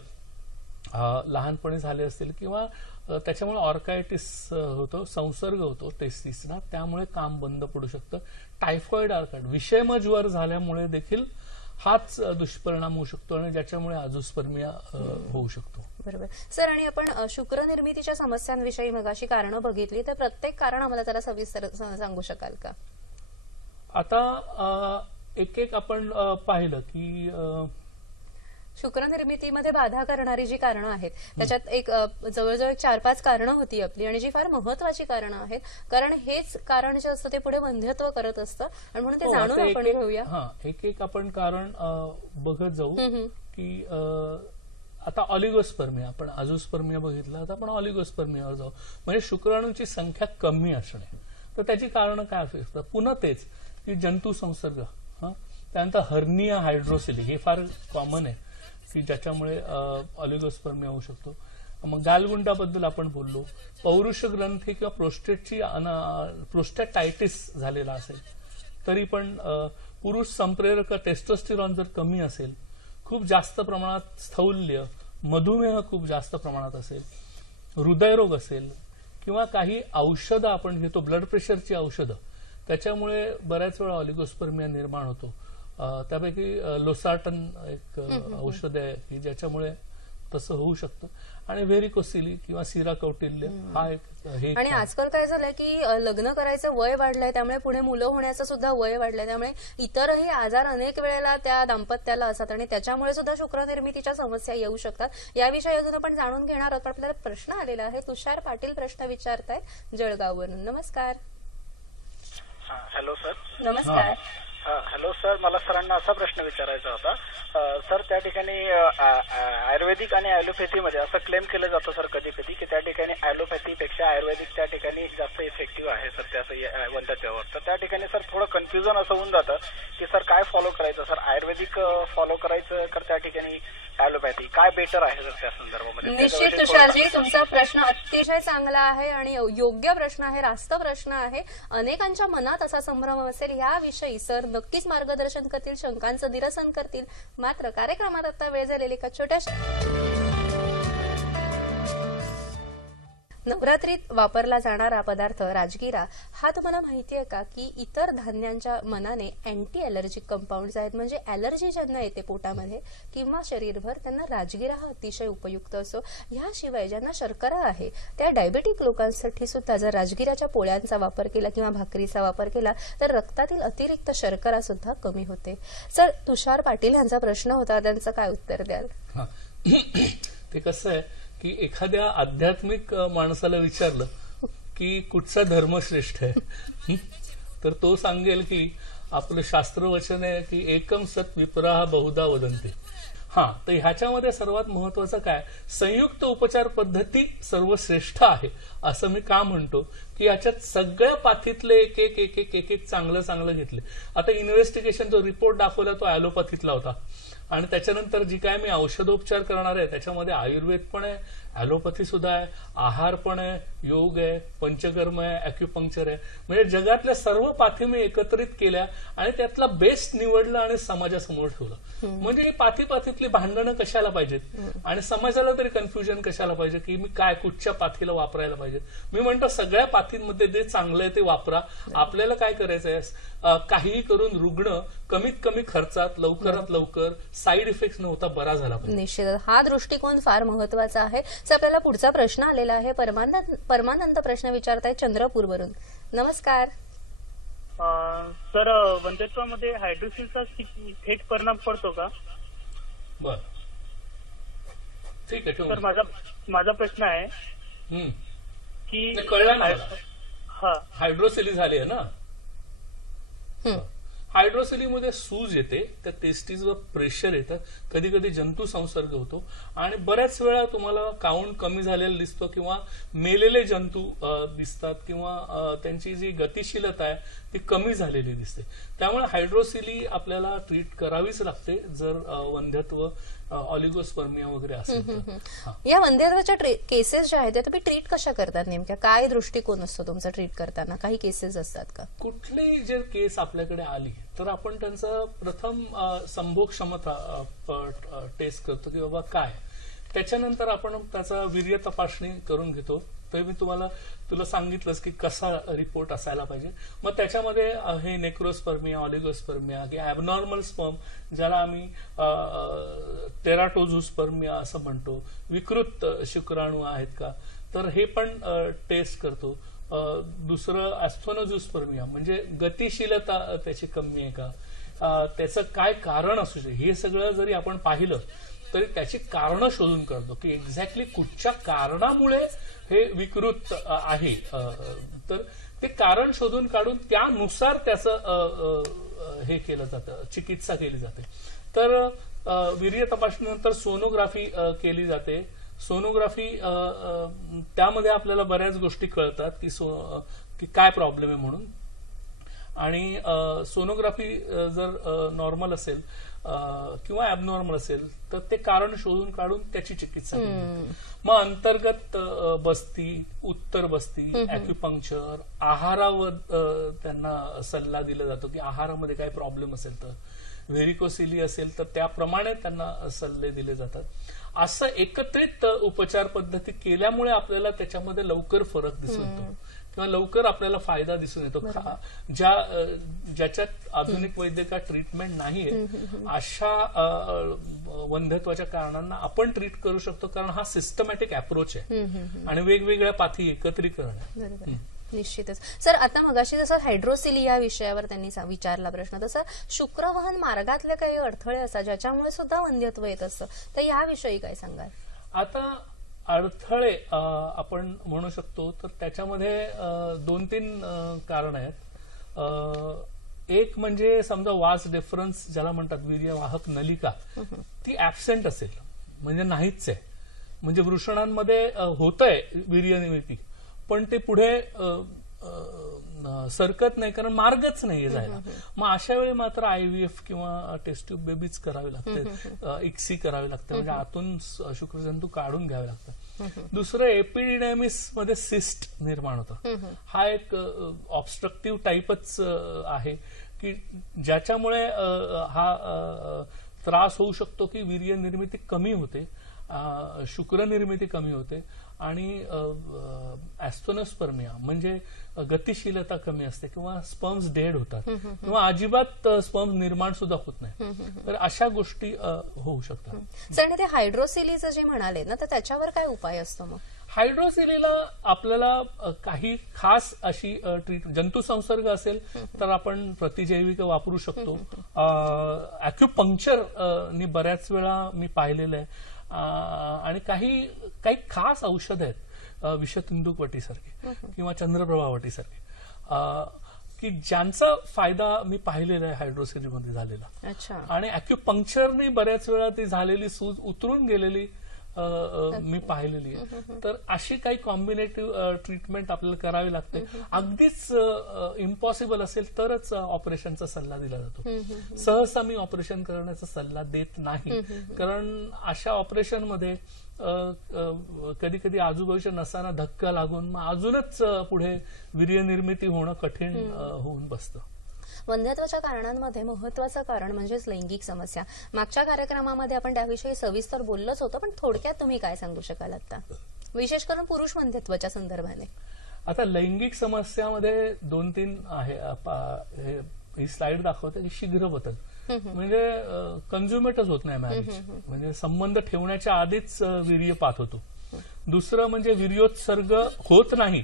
लहानपणी झाले असतील किंवा त्याच्यामुळे ऑर्कायटिस होतो, संसर्ग होतो टेस्टिसना, त्यामुळे काम बंद पडू शकतं. टायफॉइड आर्काइड, विषम ज्वर झाल्यामुळे देखील हाच दुष्परिणाम होऊ शकतो आणि ज्याच्यामुळे ॲझोस्पर्मिया होऊ शकतो. बरोबर सर. आणि आपण शुक्रनिर्मितीच्या समस्यांविषयी मगाशी कारणं बघितली, तर प्रत्येक कारण आम्हाला जरा सविस्तर सांगू शकाल का? आता एक एक आपण पाहिलं की शुक्रनिर्मितीमध्ये बाधा करणारी जी कारणं आहेत त्याच्यात एक जवळजवळ 4-5 कारणं होती आपली, आणि जी फार महत्वाची कारणं आहेत, कारण हेच कारण जे असतं ते पुढे वंध्यत्व करत असतं, आणि म्हणून ते जाणून आपण घेऊया. एक एक आपण कारण बघत जाऊ. की आता ऑलिगोस्पर्मिया, आपण ॲझोस्पर्मिया बघितलं, आता आपण ऑलिगोस्पर्मियावर जाऊ, म्हणजे शुक्राणूंची संख्या कमी असणे. तर त्याची कारणं काय असू शकतात? पुन्हा तेच की जंतू संसर्ग, त्यानंतर हर्निया हायड्रोसिली, हे फार कॉमन आहे की ज्याच्यामुळे ऑलिगोस्पर्मिया होऊ शकतो. मग गालगुंडाबद्दल आपण बोललो, पौरुष ग्रंथी किंवा प्रोस्टॅटायटिस झालेला असेल तरी पण, पुरुष संप्रेरक टेस्टोस्टेरॉन जर कमी असेल, खूप जास्त प्रमाणात स्थौल्य, मधुमेह खूप जास्त प्रमाणात असेल, हृदयरोग असेल, किंवा काही औषधं आपण घेतो, ब्लड प्रेशरची औषधं, त्याच्यामुळे बऱ्याच वेळा ऑलिगोस्पर्मिया निर्माण होतो. त्यापैकी लोसार्टन एक औषध आहे की ज्याच्यामुळे तसं होऊ शकतं. आणि व्हेरिकोसिली किंवा सिरा कौटिल्य हा एक हे. आणि आजकाल काय झालंय की लग्न करायचं वय वाढलंय, त्यामुळे पुढे मुलं होण्याचं सुद्धा वय वाढलंय, त्यामुळे इतरही आजार अनेक वेळेला त्या दाम्पत्याला असतात आणि त्याच्यामुळे सुद्धा शुक्रनिर्मितीच्या समस्या येऊ शकतात. याविषयी अजून आपण जाणून घेणार आहोत. आपल्याला प्रश्न आलेला आहे, तुषार पाटील प्रश्न विचारतायत जळगाववरून. नमस्कार. Hello sir. नमस्कार. हॅलो सर, मला सरांना असा प्रश्न विचारायचा होता. सर, त्या ठिकाणी आयुर्वेदिक आणि ॲलोपॅथीमध्ये असं क्लेम केलं जातं सर कधी कधी की त्या ठिकाणी ॲलोपॅथीपेक्षा आयुर्वेदिक त्या ठिकाणी जास्त इफेक्टिव्ह आहे सर त्याचं वंध्यत्वावर. तर त्या ठिकाणी सर थोडं कन्फ्युजन असं होऊन जातं की सर काय फॉलो करायचं सर, आयुर्वेदिक फॉलो करायचं तर त्या ठिकाणी ॲलोपॅथी काय बेटर आहे सर त्या संदर्भामध्ये? निश्चित तुषारजी, तुमचा प्रश्न अतिशय चांगला आहे आणि योग्य प्रश्न आहे, रास्त प्रश्न आहे. अनेकांच्या मनात असा संभ्रम असेल याविषयी सर नक्कीच मार्गदर्शन करतील, शंकांचं निरसन करतील. मात्र कार्यक्रमात आता वेळ झालेली एका छोट्याशा नवरात्रीत वापरला जाणारा पदार्थ राजगिरा हा तुम्हाला माहिती आहे का की इतर धान्यांच्या मनाने अँटी ॲलर्जिक कंपाऊंड्स आहेत, म्हणजे ॲलर्जी ज्यांना येते पोटामध्ये किंवा शरीरभर त्यांना राजगिरा हा अतिशय उपयुक्त असतो. ह्याशिवाय ज्यांना शर्करा आहे त्या डायबेटिक लोकांसाठी सुद्धा जर राजगिराच्या पोळ्यांचा वापर केला किंवा भाकरीचा वापर केला तर रक्तातील अतिरिक्त शर्करा सुद्धा कमी होते. सर, तुषार पाटील यांचा प्रश्न होता, त्यांचं काय उत्तर द्याल? ते कसं आहे की एखाद्या आध्यात्मिक माणसाला विचारलं की कुठचा धर्म श्रेष्ठ आहे, तर तो सांगेल की आपलं शास्त्रवचन आहे की एकम सत विप्राह बहुधा वदन्ते. तर ह्याच्यामध्ये सर्वात महत्वाचं काय, संयुक्त उपचार पद्धती सर्वश्रेष्ठ आहे असं मी का म्हणतो की याच्यात सगळ्या पाथीतले एक एक एक एक एक एक चांगलं चांगलं घेतले. आता इन्व्हेस्टिगेशन जो रिपोर्ट दाखवला तो ॲलोपॅथीतला होता आणि त्याच्यानंतर जी काय मी औषधोपचार करणार आहे त्याच्यामध्ये आयुर्वेद पण आहे, ॲलोपॅथी सुद्धा आहे, आहार पण आहे, योग आहे, पंचकर्म आहे, ॲक्युपंक्चर आहे. म्हणजे जगातल्या सर्व पाथी मी एकत्रित केल्या आणि त्यातला बेस्ट निवडलं आणि समाजासमोर ठेवलं. म्हणजे ही पाथीतली भांडणं कशाला पाहिजेत आणि समाजाला तरी कन्फ्युजन कशाला पाहिजे की मी काय कुठच्या पाथीला वापरायला पाहिजे. मी म्हणतो सगळ्या पाथींमध्ये जे चांगलं आहे ते वापरा. आपल्याला काय करायचंय, काहीही करून रुग्ण कमीत कमी खर्चात लवकरात लवकर साईड इफेक्ट न होता बरा झाला पाहिजे. निश्चित हा दृष्टिकोन फार महत्वाचा आहे. सर, आपल्याला पुढचा प्रश्न आलेला आहे. परमानंद प्रश्न विचारताय चंद्रपूरवरून. नमस्कार सर, वंध्यत्वामध्ये हायड्रोसिलचा थेट परिणाम पडतो का? बर, ठीक आहे. सर, माझा प्रश्न आहे की कळला ना, हायड्रोसिली झाली आहे ना. हायड्रोसिलीमध्ये सूज येते, त्या टेस्टीजवर प्रेशर येतं, कधी कधी जंतू संसर्ग होतो आणि बऱ्याच वेळा तुम्हाला काउंट कमी झालेला दिसतो किंवा मेलेले जंतू दिसतात किंवा त्यांची जी गतिशीलता आहे ती कमी झालेली दिसते. त्यामुळे हायड्रोसिली आपल्याला ट्रीट करावीच लागते जर वंध्यत्व ऑलिगोस्पर्मिया वगैरे असेल. या वंध्यत्वाच्या केसेस ज्या आहेत त्या तुम्ही ट्रीट कशा करतात, नेमक्या काय दृष्टिकोन असतो तुमचा ट्रीट करताना? काही केसेस असतात का? कुठलीही जर केस आपल्याकडे आली तर आपण त्यांचा प्रथम संभोग क्षमता टेस्ट करतो की बाबा काय, त्याच्यानंतर आपण त्याचा वीर्य तपासणी करून घेतो. तर मी तुला सांगितलंच की कसा रिपोर्ट असायला पाहिजे. मग त्याच्यामध्ये हे नेक्रोस्पर्मिया, ऑलिगोस्पर्मिया किंवा ॲबनॉर्मल स्पर्म ज्याला आम्ही टेराटोझोस्पर्मिया असं म्हणतो, विकृत शुक्राणू आहेत का, तर हे पण टेस्ट करतो. दुसरं ॲस्ट्रोनोझोस्पर्मिया म्हणजे गतिशीलता त्याची कमी आहे का, त्याचं काय कारण असू शकते, हे सगळं जरी आपण पाहिलं तरी त्याची कारणं शोधून काढतो की एक्झॅक्टली कुठच्या कारणामुळे हे विकृत आहे. तर ते कारण शोधून काढून त्यानुसार त्याचं हे केलं जातं, चिकित्सा केली जाते. तर वीर्य तपासणीनंतर सोनोग्राफी केली जाते. सोनोग्राफी त्यामध्ये आपल्याला बऱ्याच गोष्टी कळतात की काय प्रॉब्लेम आहे म्हणून. आणि सोनोग्राफी जर नॉर्मल असेल किंवा ॲबनॉर्मल असेल तर ते कारण शोधून काढून त्याची चिकित्सा केली. मग अंतर्गत बस्ती, उत्तर बस्ती, ॲक्युपंक्चर, आहारावर त्यांना सल्ला दिला जातो की आहारामध्ये काय प्रॉब्लेम असेल तर, व्हेरिकोसिली असेल तर त्याप्रमाणे त्यांना सल्ले दिले जातात. असं एकत्रित उपचार पद्धती केल्यामुळे आपल्याला त्याच्यामध्ये लवकर फरक दिसून येतो किंवा लवकर आपल्याला फायदा दिसून येतो. ज्याच्यात आधुनिक वैद्यकीय ट्रीटमेंट नाहीये अशा वंध्यत्वाच्या कारणांना आपण ट्रीट करू शकतो, कारण हा सिस्टमॅटिक अप्रोच आहे आणि वेगवेगळ्या पाथी एकत्रीकरण आहे. निश्चितच. सर, आता मगाशी जसं हायड्रोसिली या विषयावर त्यांनी विचारला प्रश्न, तसं शुक्रवहन मार्गातले काही अडथळे असतात ज्याच्यामुळे सुद्धा वंध्यत्व येत असतं, तर याविषयी काय सांगाल? आता अडथळे आपण म्हणू शकतो तर त्याच्यामध्ये 2-3 कारण आहेत. एक म्हणजे समजा वास डिफरन्स ज्याला म्हणतात, वीर्यवाहक नलिका ती ऍबसेंट असेल म्हणजे नाहीच आहे. म्हणजे वृषणांमध्ये होतंय वीर्यनिर्मिती, पण ते पुढे सरकत नाही, कारण मार्गच नाहीये जायला. मग अशा वेळी मात्र IVF किंवा टेस्ट ट्यूब बेबीज करावी लागते, इक्सी करावी लागते, म्हणजे आतून शुक्रजंतू काढून घ्यावे लागतात. दुसरं एपिडिडेमिस मध्ये सिस्ट निर्माण होतं. हा एक ऑब्स्ट्रक्टिव्ह टाईपच आहे की ज्याच्यामुळे हा त्रास होऊ शकतो की वीर्य निर्मिती कमी होते, शुक्र निर्मिती कमी होते आणि ऍस्टोनोस्पर्मिया म्हणजे गतिशीलता कमी असते किंवा स्पर्म्स डेड होतात किंवा अजिबात स्पर्म्स निर्माण सुद्धा होत नाही. तर अशा गोष्टी होऊ शकतात. सर, ते हायड्रोसिलीचं जे म्हणाले ना, तर त्याच्यावर काय उपाय असतो मग? हायड्रोसिलीला आपल्याला काही खास अशी जंतुसंसर्ग असेल तर आपण प्रतिजैविक वापरू शकतो. अॅक्युपंक्चर नि बऱ्याच वेळा मी पाहिलेलं आहे. आणि काही खास औषध आहेत विषतिंदूक वटीसारखे किंवा चंद्रप्रभा वटीसारखे की ज्यांचा फायदा मी पाहिलेला आहे हायड्रोसिलीमध्ये झालेला. अच्छा. आणि अॅक्युपंक्चरने बऱ्याच वेळा ती झालेली सूज उतरून गेलेली मी पाहिलेली आहे. तर अशी काही कॉम्बिनेटिव्ह ट्रीटमेंट आपल्याला करावी लागते. अगदीच इम्पॉसिबल असेल तरच ऑपरेशनचा सल्ला दिला जातो. सहसा मी ऑपरेशन करण्याचा सल्ला देत नाही, कारण अशा ऑपरेशनमध्ये कधी कधी आजूबाजूच्या नसांना धक्का लागून मग अजूनच पुढे वीर्य निर्मिती होणं कठीण होऊन बसतं. वंध्यत्वाच्या कारणांमध्ये महत्वाचं कारण म्हणजेच लैंगिक समस्या. मागच्या कार्यक्रमामध्ये आपण त्याविषयी सविस्तर बोललोच होतो, पण थोडक्यात तुम्ही काय सांगू शकाल आता, विशेष करून पुरुष वंध्यत्वाच्या संदर्भाने? आता लैंगिक समस्यामध्ये 2-3 आहे. ही स्लाइड दाखवते की शीघ्र बदल म्हणजे कन्झ्युमेटच होत नाही मॅरेज, म्हणजे संबंध ठेवण्याच्या आधीच वीर्य पात होतो. दुसरं म्हणजे वीर्योत्सर्ग होत नाही,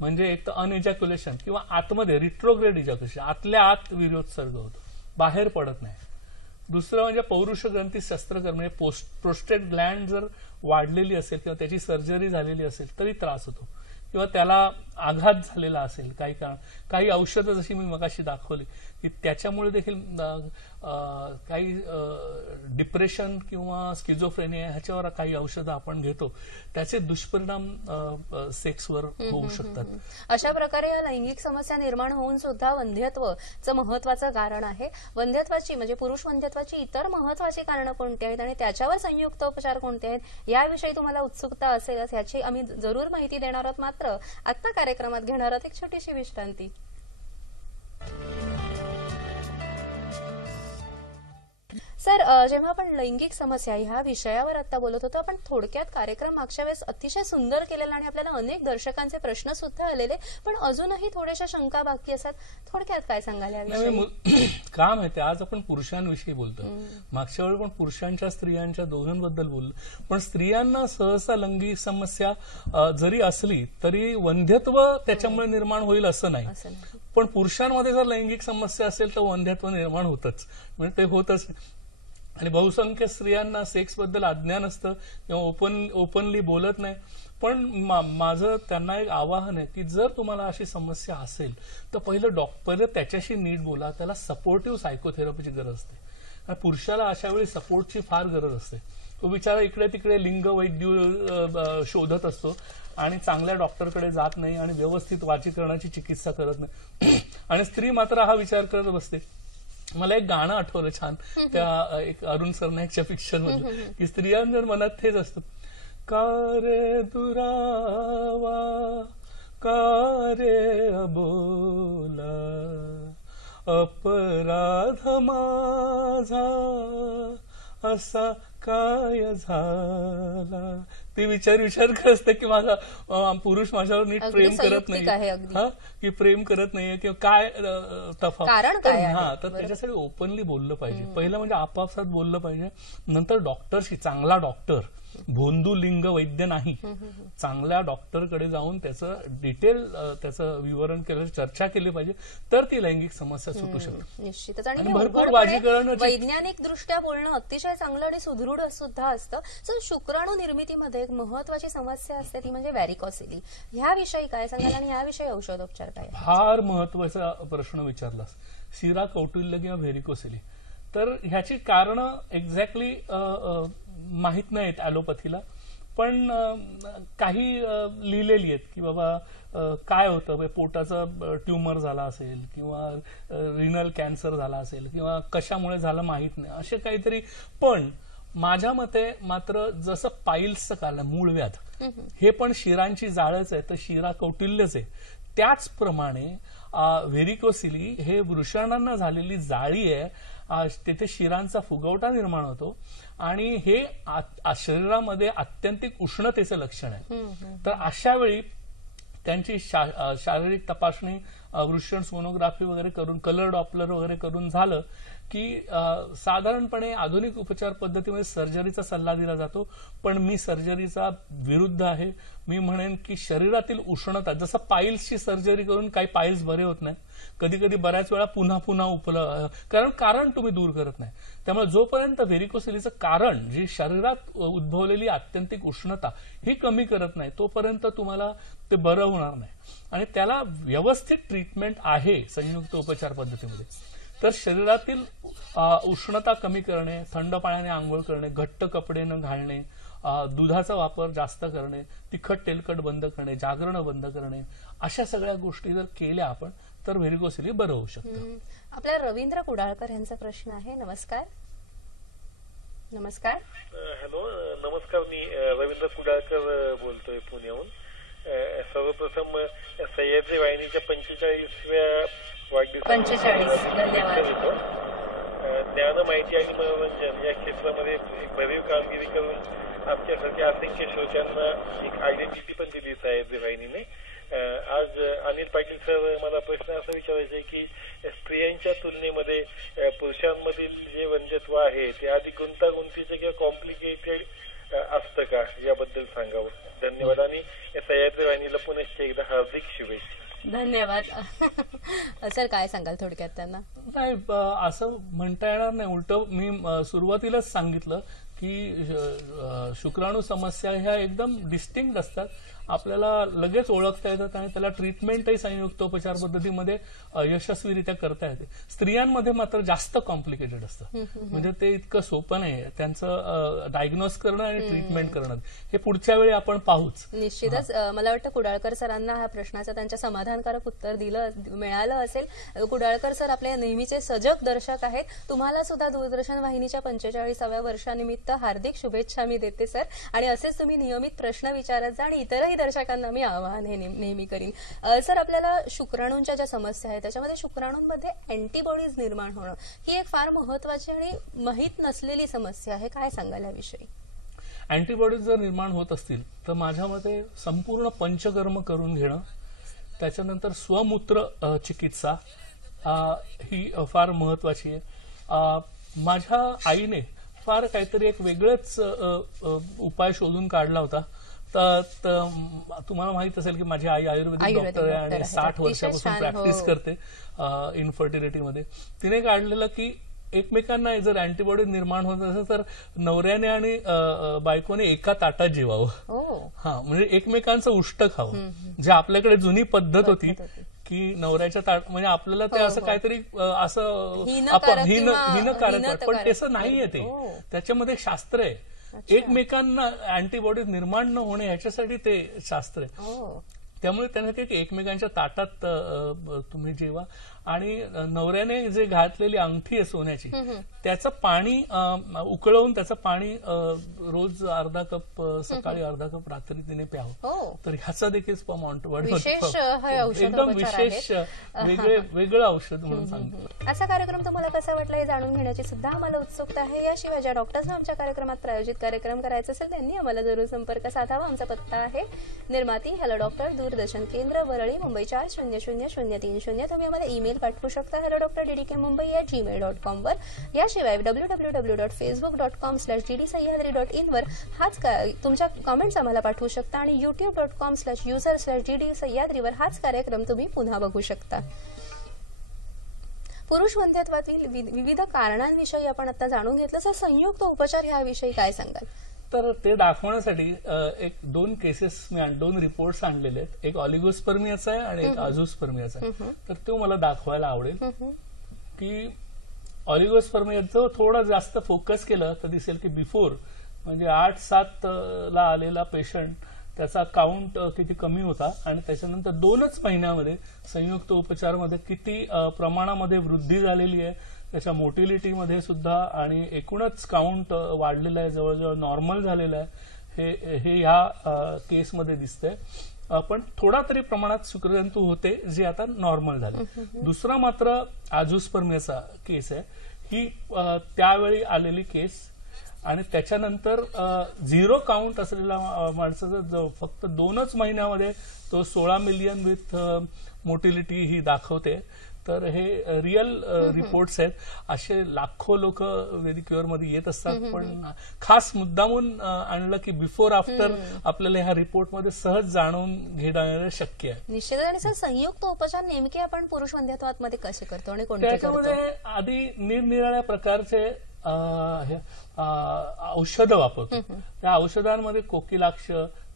म्हणजे एक तर अनइजॅक्युलेशन किंवा आतमध्ये रिट्रोग्रेड इजॅक्युलेशन, आतल्या आत वीर्योत्सर्ग होतो, बाहेर पडत नाही. दुसरं म्हणजे पौरुष ग्रंथी शस्त्रकर म्हणजे प्रोस्टेट ग्लँड जर वाढलेली असेल किंवा त्याची सर्जरी झालेली असेल तरी त्रास होतो, किंवा त्याला आघात झालेला असेल काही औषधं जशी मी मगाशी दाखवली की त्याच्यामुळे देखील काही डिप्रेशन किंवा स्किझोफ्रेनिया ह्याच्यावर काही औषधं आपण घेतो, त्याचे दुष्परिणाम सेक्सवर होऊ शकतात. अशा प्रकारे या लैंगिक समस्या निर्माण होऊन सुद्धा वंध्यत्वचं महत्वाचं कारण आहे. वंध्यत्वाची म्हणजे पुरुष वंध्यत्वाची इतर महत्वाची कारणं कोणती आहेत आणि त्याच्यावर संयुक्त उपचार कोणते आहेत याविषयी तुम्हाला उत्सुकता असेलच, याची आम्ही जरूर माहिती देणार आहोत. मात्र आता कार्यक्रमात घेणार आहोत एक छोटीशी विश्रांती. सर, जेव्हा आपण लैंगिक समस्या ह्या विषयावर आता बोलत होतो, आपण थोडक्यात कार्यक्रम मागच्या वेळेस अतिशय सुंदर केलेला आणि आपल्याला अनेक दर्शकांचे प्रश्न सुद्धा आलेले, पण अजूनही थोड्याशा शंका बाकी असतात. थोडक्यात काय सांगाल याविषयी? का माहिती, आज आपण पुरुषांविषयी बोलतो, मागच्या वेळी पण पुरुषांच्या स्त्रियांच्या दोघांबद्दल बोललो, पण स्त्रियांना सहसा लैंगिक समस्या जरी असली तरी वंध्यत्व त्याच्यामुळे निर्माण होईल असं नाही. पण पुरुषांमध्ये जर लैंगिक समस्या असेल तर वंध्यत्व निर्माण होतच, म्हणजे ते होतच. आणि बहुसंख्य स्त्रियांना सेक्स बद्दल अज्ञान असतं किंवा ओपनली बोलत नाही. पण माझं त्यांना एक आवाहन आहे की जर तुम्हाला अशी समस्या असेल तर पहिलं त्याच्याशी नीट बोला, त्याला सपोर्टिव्ह सायकोथेरपीची गरज असते. आणि पुरुषाला अशा वेळी सपोर्टची फार गरज असते. तो बिचारा इकडे तिकडे लिंग वैद्य शोधत असतो आणि चांगल्या डॉक्टरकडे जात नाही आणि व्यवस्थित वाचीकरणाची चिकित्सा करत नाही. आणि स्त्री मात्र हा विचार करत बसते. मला एक गाणं आठवलं छान, त्या एक अरुण सरनाईकच्या पिक्चर मध्ये, की स्त्रियांच्या मनात तेच असतं, का रे दुरावा का रे अबोला अपराध माझा असा काय झाला. ती विचार करत असते की माझा पुरुष माझ्यावर नीट प्रेम करत नाही, की प्रेम करत नाहीये किंवा काय तफावत. हा, तर त्याच्यासाठी ओपनली बोललं पाहिजे. पहिलं म्हणजे आपापसात बोललं पाहिजे. नंतर डॉक्टरशी, चांगला डॉक्टर, भोंदू लिंग वैद्य नाही, चांगल्या डॉक्टरकडे जाऊन त्याचं डिटेल त्याचं विवरण केलं, चर्चा केली पाहिजे, तर ती लैंगिक समस्या सुटू शकते. निश्चितच. आणि भरपूर वाजीकरण वैज्ञानिक दृष्ट्या बोलणं अतिशय चांगलं आणि सुदृढ सुद्धा असतं. सर, शुक्राणू निर्मितीमध्ये एक महत्वाची समस्या असते ती म्हणजे व्हॅरिकोसिली. ह्याविषयी काय सांगाल आणि याविषयी औषधोपचार काय? फार महत्वाचा प्रश्न विचारलास. शिरा कौटिल्य किंवा व्हेरिकोसिली, तर ह्याची कारण एक्झॅक्टली माहित नाहीत ॲलोपॅथीला, पण काही लिहिलेली आहेत की बाबा काय होतं, पोटाचा ट्युमर झाला असेल किंवा रिनल कॅन्सर झाला असेल किंवा कशामुळे झालं माहित नाही असे काहीतरी. पण माझ्या मते मात्र जसं पाईल्सचं कारण मूळव्याध हे पण शिरांची जाळच आहे, तर शिरा कौटिल्यच आहे, त्याचप्रमाणे व्हेरिकोसिली हे वृषणांना झालेली जाळी आहे, तिथे शिरांचा फुगवटा निर्माण होतो आणि हे शरीरामध्ये आत्यंतिक उष्णतेचं लक्षण आहे. तर अशा वेळी त्यांची शारीरिक तपासणी वृषण सोनोग्राफी वगैरे करून, कलर डॉपलर वगैरे करून झालं की साधारणपणे आधुनिक उपचार पद्धतीमध्ये सर्जरीचा सल्ला दिला जातो. पण मी सर्जरीचा विरुद्ध आहे. मी म्हणेन की शरीरातील उष्णता, जसं पाईल्सची सर्जरी करून काही पाईल्स बरे होत नाही, कधी कधी बऱ्याच वेळा पुन्हा कारण तुम्ही दूर करत नाही. त्यामुळे जोपर्यंत व्हेरिकोसिलीचं कारण, जी शरीरात उद्भवलेली आत्यंतिक उष्णता ही कमी करत नाही, तोपर्यंत तुम्हाला ते बरं होणार नाही. आणि त्याला व्यवस्थित ट्रीटमेंट आहे संयुक्त उपचार पद्धतीमध्ये. तर शरीरातील उष्णता कमी करणे, थंड पाण्याने आंघोळ करणे, घट्ट कपडे न घालणे, दुधाचा वापर जास्त करणे, तिखट तेलकट बंद करणे, जागरण बंद करणे, अशा सगळ्या गोष्टी जर केल्या आपण तर व्हेरिकोसिली बरं होऊ शकतं. आपल्या रवींद्र कुडाळकर यांचा प्रश्न आहे. नमस्कार. नमस्कार. हॅलो, नमस्कार. मी रवींद्र कुडाळकर बोलतोय पुण्याहून. सर्वप्रथम सह्याद्री वाहिनीच्या 45व्या वाढदिवसानिमित्त ज्ञान, माहिती आणि मनोरंजन या क्षेत्रामध्ये एक भरीव कामगिरी करून आमच्यासारख्या असंख्य श्रोत्यांना एक आयडेंटिटी पण दिली सह्याद्री वाहिनीने. आज अनिल पाटील सर, मला प्रश्न असा विचारायचा आहे की स्त्रियांच्या तुलनेमध्ये पुरुषांमधील जे वंध्यत्व आहे ते अधिक गुंतागुंतीचे किंवा कॉम्प्लिकेटेड असतं का, याबद्दल सांगावं. धन्यवाद. आणि सह्याद्री वाहिनीला पुनश्च एकदा हार्दिक शुभेच्छा. धन्यवाद. सर, काय सांगाल थोडक्यात त्यांना? नाही, असं म्हणता येणार नाही. उलट मी सुरुवातीलाच सांगितलं की शुक्राणू समस्या ह्या एकदम डिस्टिंक्ट असतात, आपल्याला लगेच ओळखता येतात आणि त्याला ट्रीटमेंटही संयुक्त उपचार पद्धतीमध्ये यशस्वीरित्या करता येते. स्त्रियांमध्ये मात्र जास्त कॉम्प्लिकेटेड असतं, म्हणजे ते इतकं सोपं नाही त्यांचं डायग्नोज करणं आणि ट्रीटमेंट करणं. हे पुढच्या वेळी आपण पाहूच. निश्चितच. मला वाटतं कुडाळकर सरांना ह्या प्रश्नाचं त्यांच्या समाधानकारक उत्तर मिळालं असेल. कुडाळकर सर आपले नेहमीचे सजग दर्शक आहेत. तुम्हाला सुद्धा दूरदर्शन वाहिनीच्या 45व्या वर्षानिमित्त हार्दिक शुभेच्छा मी देते सर. आणि असेच तुम्ही नियमित प्रश्न विचारत जा आणि इतरही दर्शकांना मी आवाहन हे नेहमी करीन. सर, आपल्याला शुक्राणूंच्या ज्या समस्या आहेत त्याच्यामध्ये शुक्राणूंमध्ये अँटीबॉडीज निर्माण होणं ही एक फार महत्वाची आणि माहीत नसलेली समस्या आहे. काय सांगाल याविषयी? अँटीबॉडीज जर निर्माण होत असतील तर माझ्या मते संपूर्ण पंचकर्म करून घेणं, त्याच्यानंतर स्वमूत्र चिकित्सा ही फार महत्वाची आहे. माझ्या आईने फार काहीतरी एक वेगळंच उपाय शोधून काढला होता. तर तुम्हाला माहित असेल की माझी आई आयुर्वेदिक डॉक्टर आहे आणि 60 वर्षापासून प्रॅक्टिस करते इन्फर्टिलिटीमध्ये. तिने काढलेलं की एकमेकांना जर अँटीबॉडी निर्माण होत असेल तर नवऱ्याने आणि बायकोने एका ताटात जेवावं. हा, म्हणजे एकमेकांचं उष्ट खावं. जे आपल्याकडे जुनी पद्धत होती की नवऱ्याच्या ताट, म्हणजे आपल्याला ते असं काहीतरी असं आपण हिनकारक वाटतं, पण तसं नाहीये. ते त्याच्यामध्ये शास्त्र आहे. एकमेकांना अँटीबॉडीज निर्माण न होणे याच्यासाठी ते शास्त्र आहे. त्यामुळे त्याने ते एकमेकांच्या ताटात तुम्ही जेवा. आणि नवऱ्याने जे घातलेली अंगठी आहे सोन्याची, त्याचं पाणी उकळवून त्याचं पाणी रोज अर्धा कप सकाळी, अर्धा कप रात्री तिने प्यावं. तर ह्याचा देखील एकदम विशेष वेगळं औषध म्हणून सांगतो. असा कार्यक्रम तुम्हाला कसा वाटला हे जाणून घेण्याची सुद्धा आम्हाला उत्सुकता आहे. याशिवाय ज्या डॉक्टर्सना आमच्या कार्यक्रमात प्रायोजित कार्यक्रम करायचा असेल त्यांनी आम्हाला जरूर संपर्क साधावा. आमचा पत्ता आहे निर्माती हॅलो डॉक्टर, दूरदर्शन केंद्र, वरळी, मुंबई 400030. तुम्ही आम्हाला ईमेल पाठवू शकता hello.drdkmumbai@gmail.com वर. याशिवाय www.facebook.com/ddsahyadri.in वर तुमच्या कमेंट्स आम्हाला पाठवू शकता आणि youtube.com/user/ddsahyadri वर हाच कार्यक्रम तुम्ही पुन्हा बघू शकता. पुरुष वंध्यत्वातील विविध कारणांविषयी आपण आता जाणून घेतलं. तर संयुक्त उपचार ह्याविषयी काय सांगाल? तर ते दाखवण्यासाठी एक 2 केसेस मी 2 रिपोर्ट्स आणलेले आहेत. एक ऑलिगोस्पर्मियाचा आहे आणि एक अझोस्पर्मियाचा आहे. तर तो मला दाखवायला आवडेल की ऑलिगोस्पर्मियाचं थोडं जास्त फोकस केलं तर दिसेल की बिफोर म्हणजे 8-7 ला आलेला पेशंट त्याचा काउंट किती कमी होता आणि त्याच्यानंतर 2च महिन्यामध्ये संयुक्त उपचारमध्ये किती प्रमाणामध्ये वृद्धी झालेली आहे, त्याच्या मोटिलिटीमध्ये सुद्धा, आणि एकूणच काउंट वाढलेला आहे, जवळजवळ नॉर्मल झालेला आहे, हे ह्या केसमध्ये दिसतंय. पण थोडा तरी प्रमाणात शुक्रजंतू होते जे आता नॉर्मल झाले. दुसरा मात्र आझोस्पर्मियाचा केस आहे. ही त्यावेळी आलेली केस आणि त्याच्यानंतर 0 काउंट असलेला माणसाचा फक्त 2च महिन्यामध्ये तो 16 मिलियन विथ मोटिलिटी ही दाखवते. तर हे रिअल रिपोर्ट्स आहेत. असे लाखो लोक वेदिक क्युअर मध्ये येत असतात, पण खास मुद्दामून आणलं की बिफोर आफ्टर आपल्याला ह्या रिपोर्ट मध्ये सहज जाणून घेणं शक्य आहे. निश्चित. आणि सर, संयुक्त उपचार नेमके आपण पुरुष वंध्यत्वात मध्ये कसे करतो आणि कोणते करतो? त्याच्यामध्ये आधी निरनिराळ्या प्रकारचे औषधं वापरतो. त्या औषधांमध्ये कोकिलाक्ष,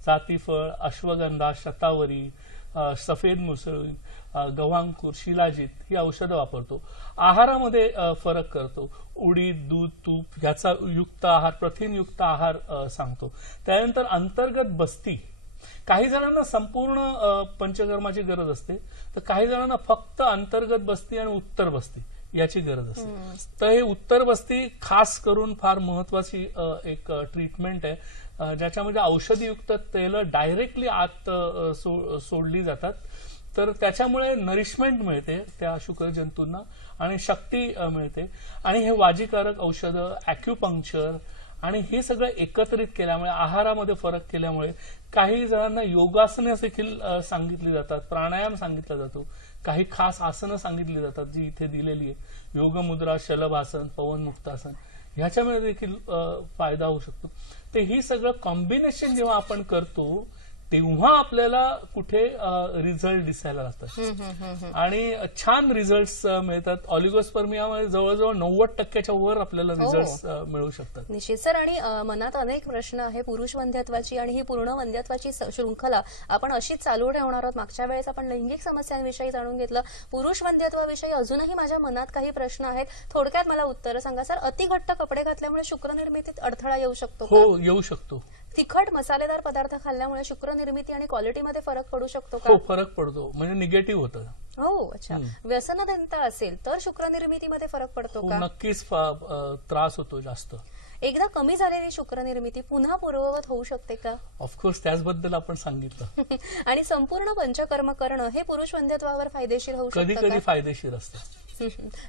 जातीफळ, अश्वगंधा, शतावरी, सफेद मुसळी, गव्हांकुर, शिलाजीत ही औषधं वापरतो. आहारामध्ये फरक करतो. उडीद, दूध, तूप ह्याचा युक्त आहार, प्रथिनयुक्त आहार सांगतो. त्यानंतर अंतर्गत बस्ती. काही जणांना संपूर्ण पंचकर्माची गरज असते, तर काही जणांना फक्त अंतर्गत बस्ती आणि उत्तर बस्ती याची गरज असते. तर हे उत्तर बस्ती खास करून फार महत्वाची एक ट्रीटमेंट आहे, ज्याच्यामध्ये औषधीयुक्त तेल डायरेक्टली आत सोडली जातात. तर त्याच्यामुळे नरिशमेंट मिळते त्या शुक्रजंतूंना आणि शक्ती मिळते. आणि हे वाजीकारक औषधं, ॲक्युपंक्चर आणि हे सगळं एकत्रित केल्यामुळे, आहारामध्ये फरक केल्यामुळे, काही जणांना योगासने देखील सांगितली जातात, प्राणायाम सांगितला जातो, काही खास आसनं सांगितली जातात जी इथे दिलेली आहे, योगमुद्रा, शलभासन, पवनमुक्तासन, ह्याच्यामुळे देखील फायदा होऊ शकतो. तर ही सगळं कॉम्बिनेशन जेव्हा आपण करतो तेव्हा आपल्याला कुठे रिझल्ट दिसायला लागतात आणि छान रिझल्ट मिळतात. ऑलिगोस्पर्मियामध्ये जवळजवळ 90% वर आपल्याला रिझल्ट मिळू शकतात. निश्चित सर. आणि मनात अनेक प्रश्न आहे पुरुष वंध्यत्वाची, आणि ही पूर्ण वंध्यत्वाची शृंखला आपण अशीच चालू ठेवणार आहोत. मागच्या वेळेस आपण लैंगिक समस्यांविषयी जाणून घेतलं. पुरुष वंध्यत्वाविषयी अजूनही माझ्या मनात काही प्रश्न आहेत. थोडक्यात मला उत्तर सांगा सर. अतिघट्ट कपडे घातल्यामुळे शुक्रनिर्मितीत अडथळा येऊ शकतो का? हो, येऊ शकतो. तिखट मसालेदार पदार्थ खाल्ल्यामुळे शुक्रनिर्मिती आणि क्वालिटीमध्ये फरक पडू शकतो का? हो, फरक पडतो. म्हणजे निगेटिव्ह होतं. हो, अच्छा. व्यसनदंत असेल तर शुक्रनिर्मितीमध्ये फरक पडतो का? नक्कीच त्रास होतो जास्त. एकदा कमी झालेली शुक्रनिर्मिती पुन्हा पूर्ववत होऊ शकते का? ऑफकोर्स, त्याचबद्दल आपण सांगितलं. आणि संपूर्ण पंचकर्म करणं हे पुरुष वंध्यत्वावर फायदेशीर होऊ शकतं कधी का? कधी फायदेशीर असतं.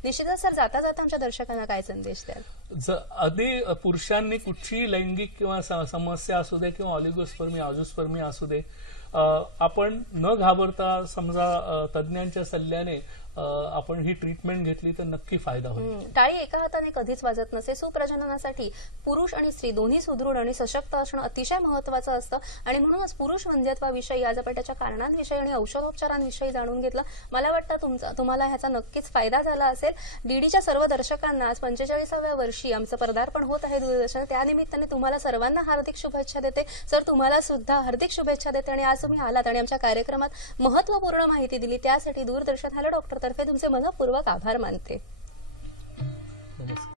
निश्चितच सर. जाता जाता आमच्या दर्शकांना काय संदेश द्याल? आधी पुरुषांनी कुठची लैंगिक किंवा समस्या असू दे किंवा ऑलिगोस्पर्मिया, आझोस्पर्मिया असू दे, आपण न घाबरता समजा तज्ञांच्या सल्ल्याने आपण ही ट्रीटमेंट घेतली तर नक्की फायदा होईल. टाळी एका हाताने कधीच वाजत नसे. सुप्रजननासाठी पुरुष आणि स्त्री दोन्ही सुदृढ आणि सशक्त असणं अतिशय महत्वाचं असतं. आणि म्हणूनच पुरुष वंध्यत्वाविषयी आज आपण त्याच्या कारणांविषयी आणि औषधोपचारांविषयी जाणून घेतलं. मला वाटतं तुम्हाला ह्याचा नक्कीच फायदा झाला असेल. डीडीच्या सर्व दर्शकांना आज 45व्या वर्षी आमचं पदार्पण होत आहे दूरदर्शन. त्यानिमित्ताने तुम्हाला सर्वांना हार्दिक शुभेच्छा देते. सर, तुम्हाला सुद्धा हार्दिक शुभेच्छा देते. आणि आज तुम्ही आलात आणि आमच्या कार्यक्रमात महत्वपूर्ण माहिती दिली त्यासाठी दूरदर्शन हॅलो डॉक्टर तर्फे तुमचे मनपूर्वक आभार मानते. नमस्कार.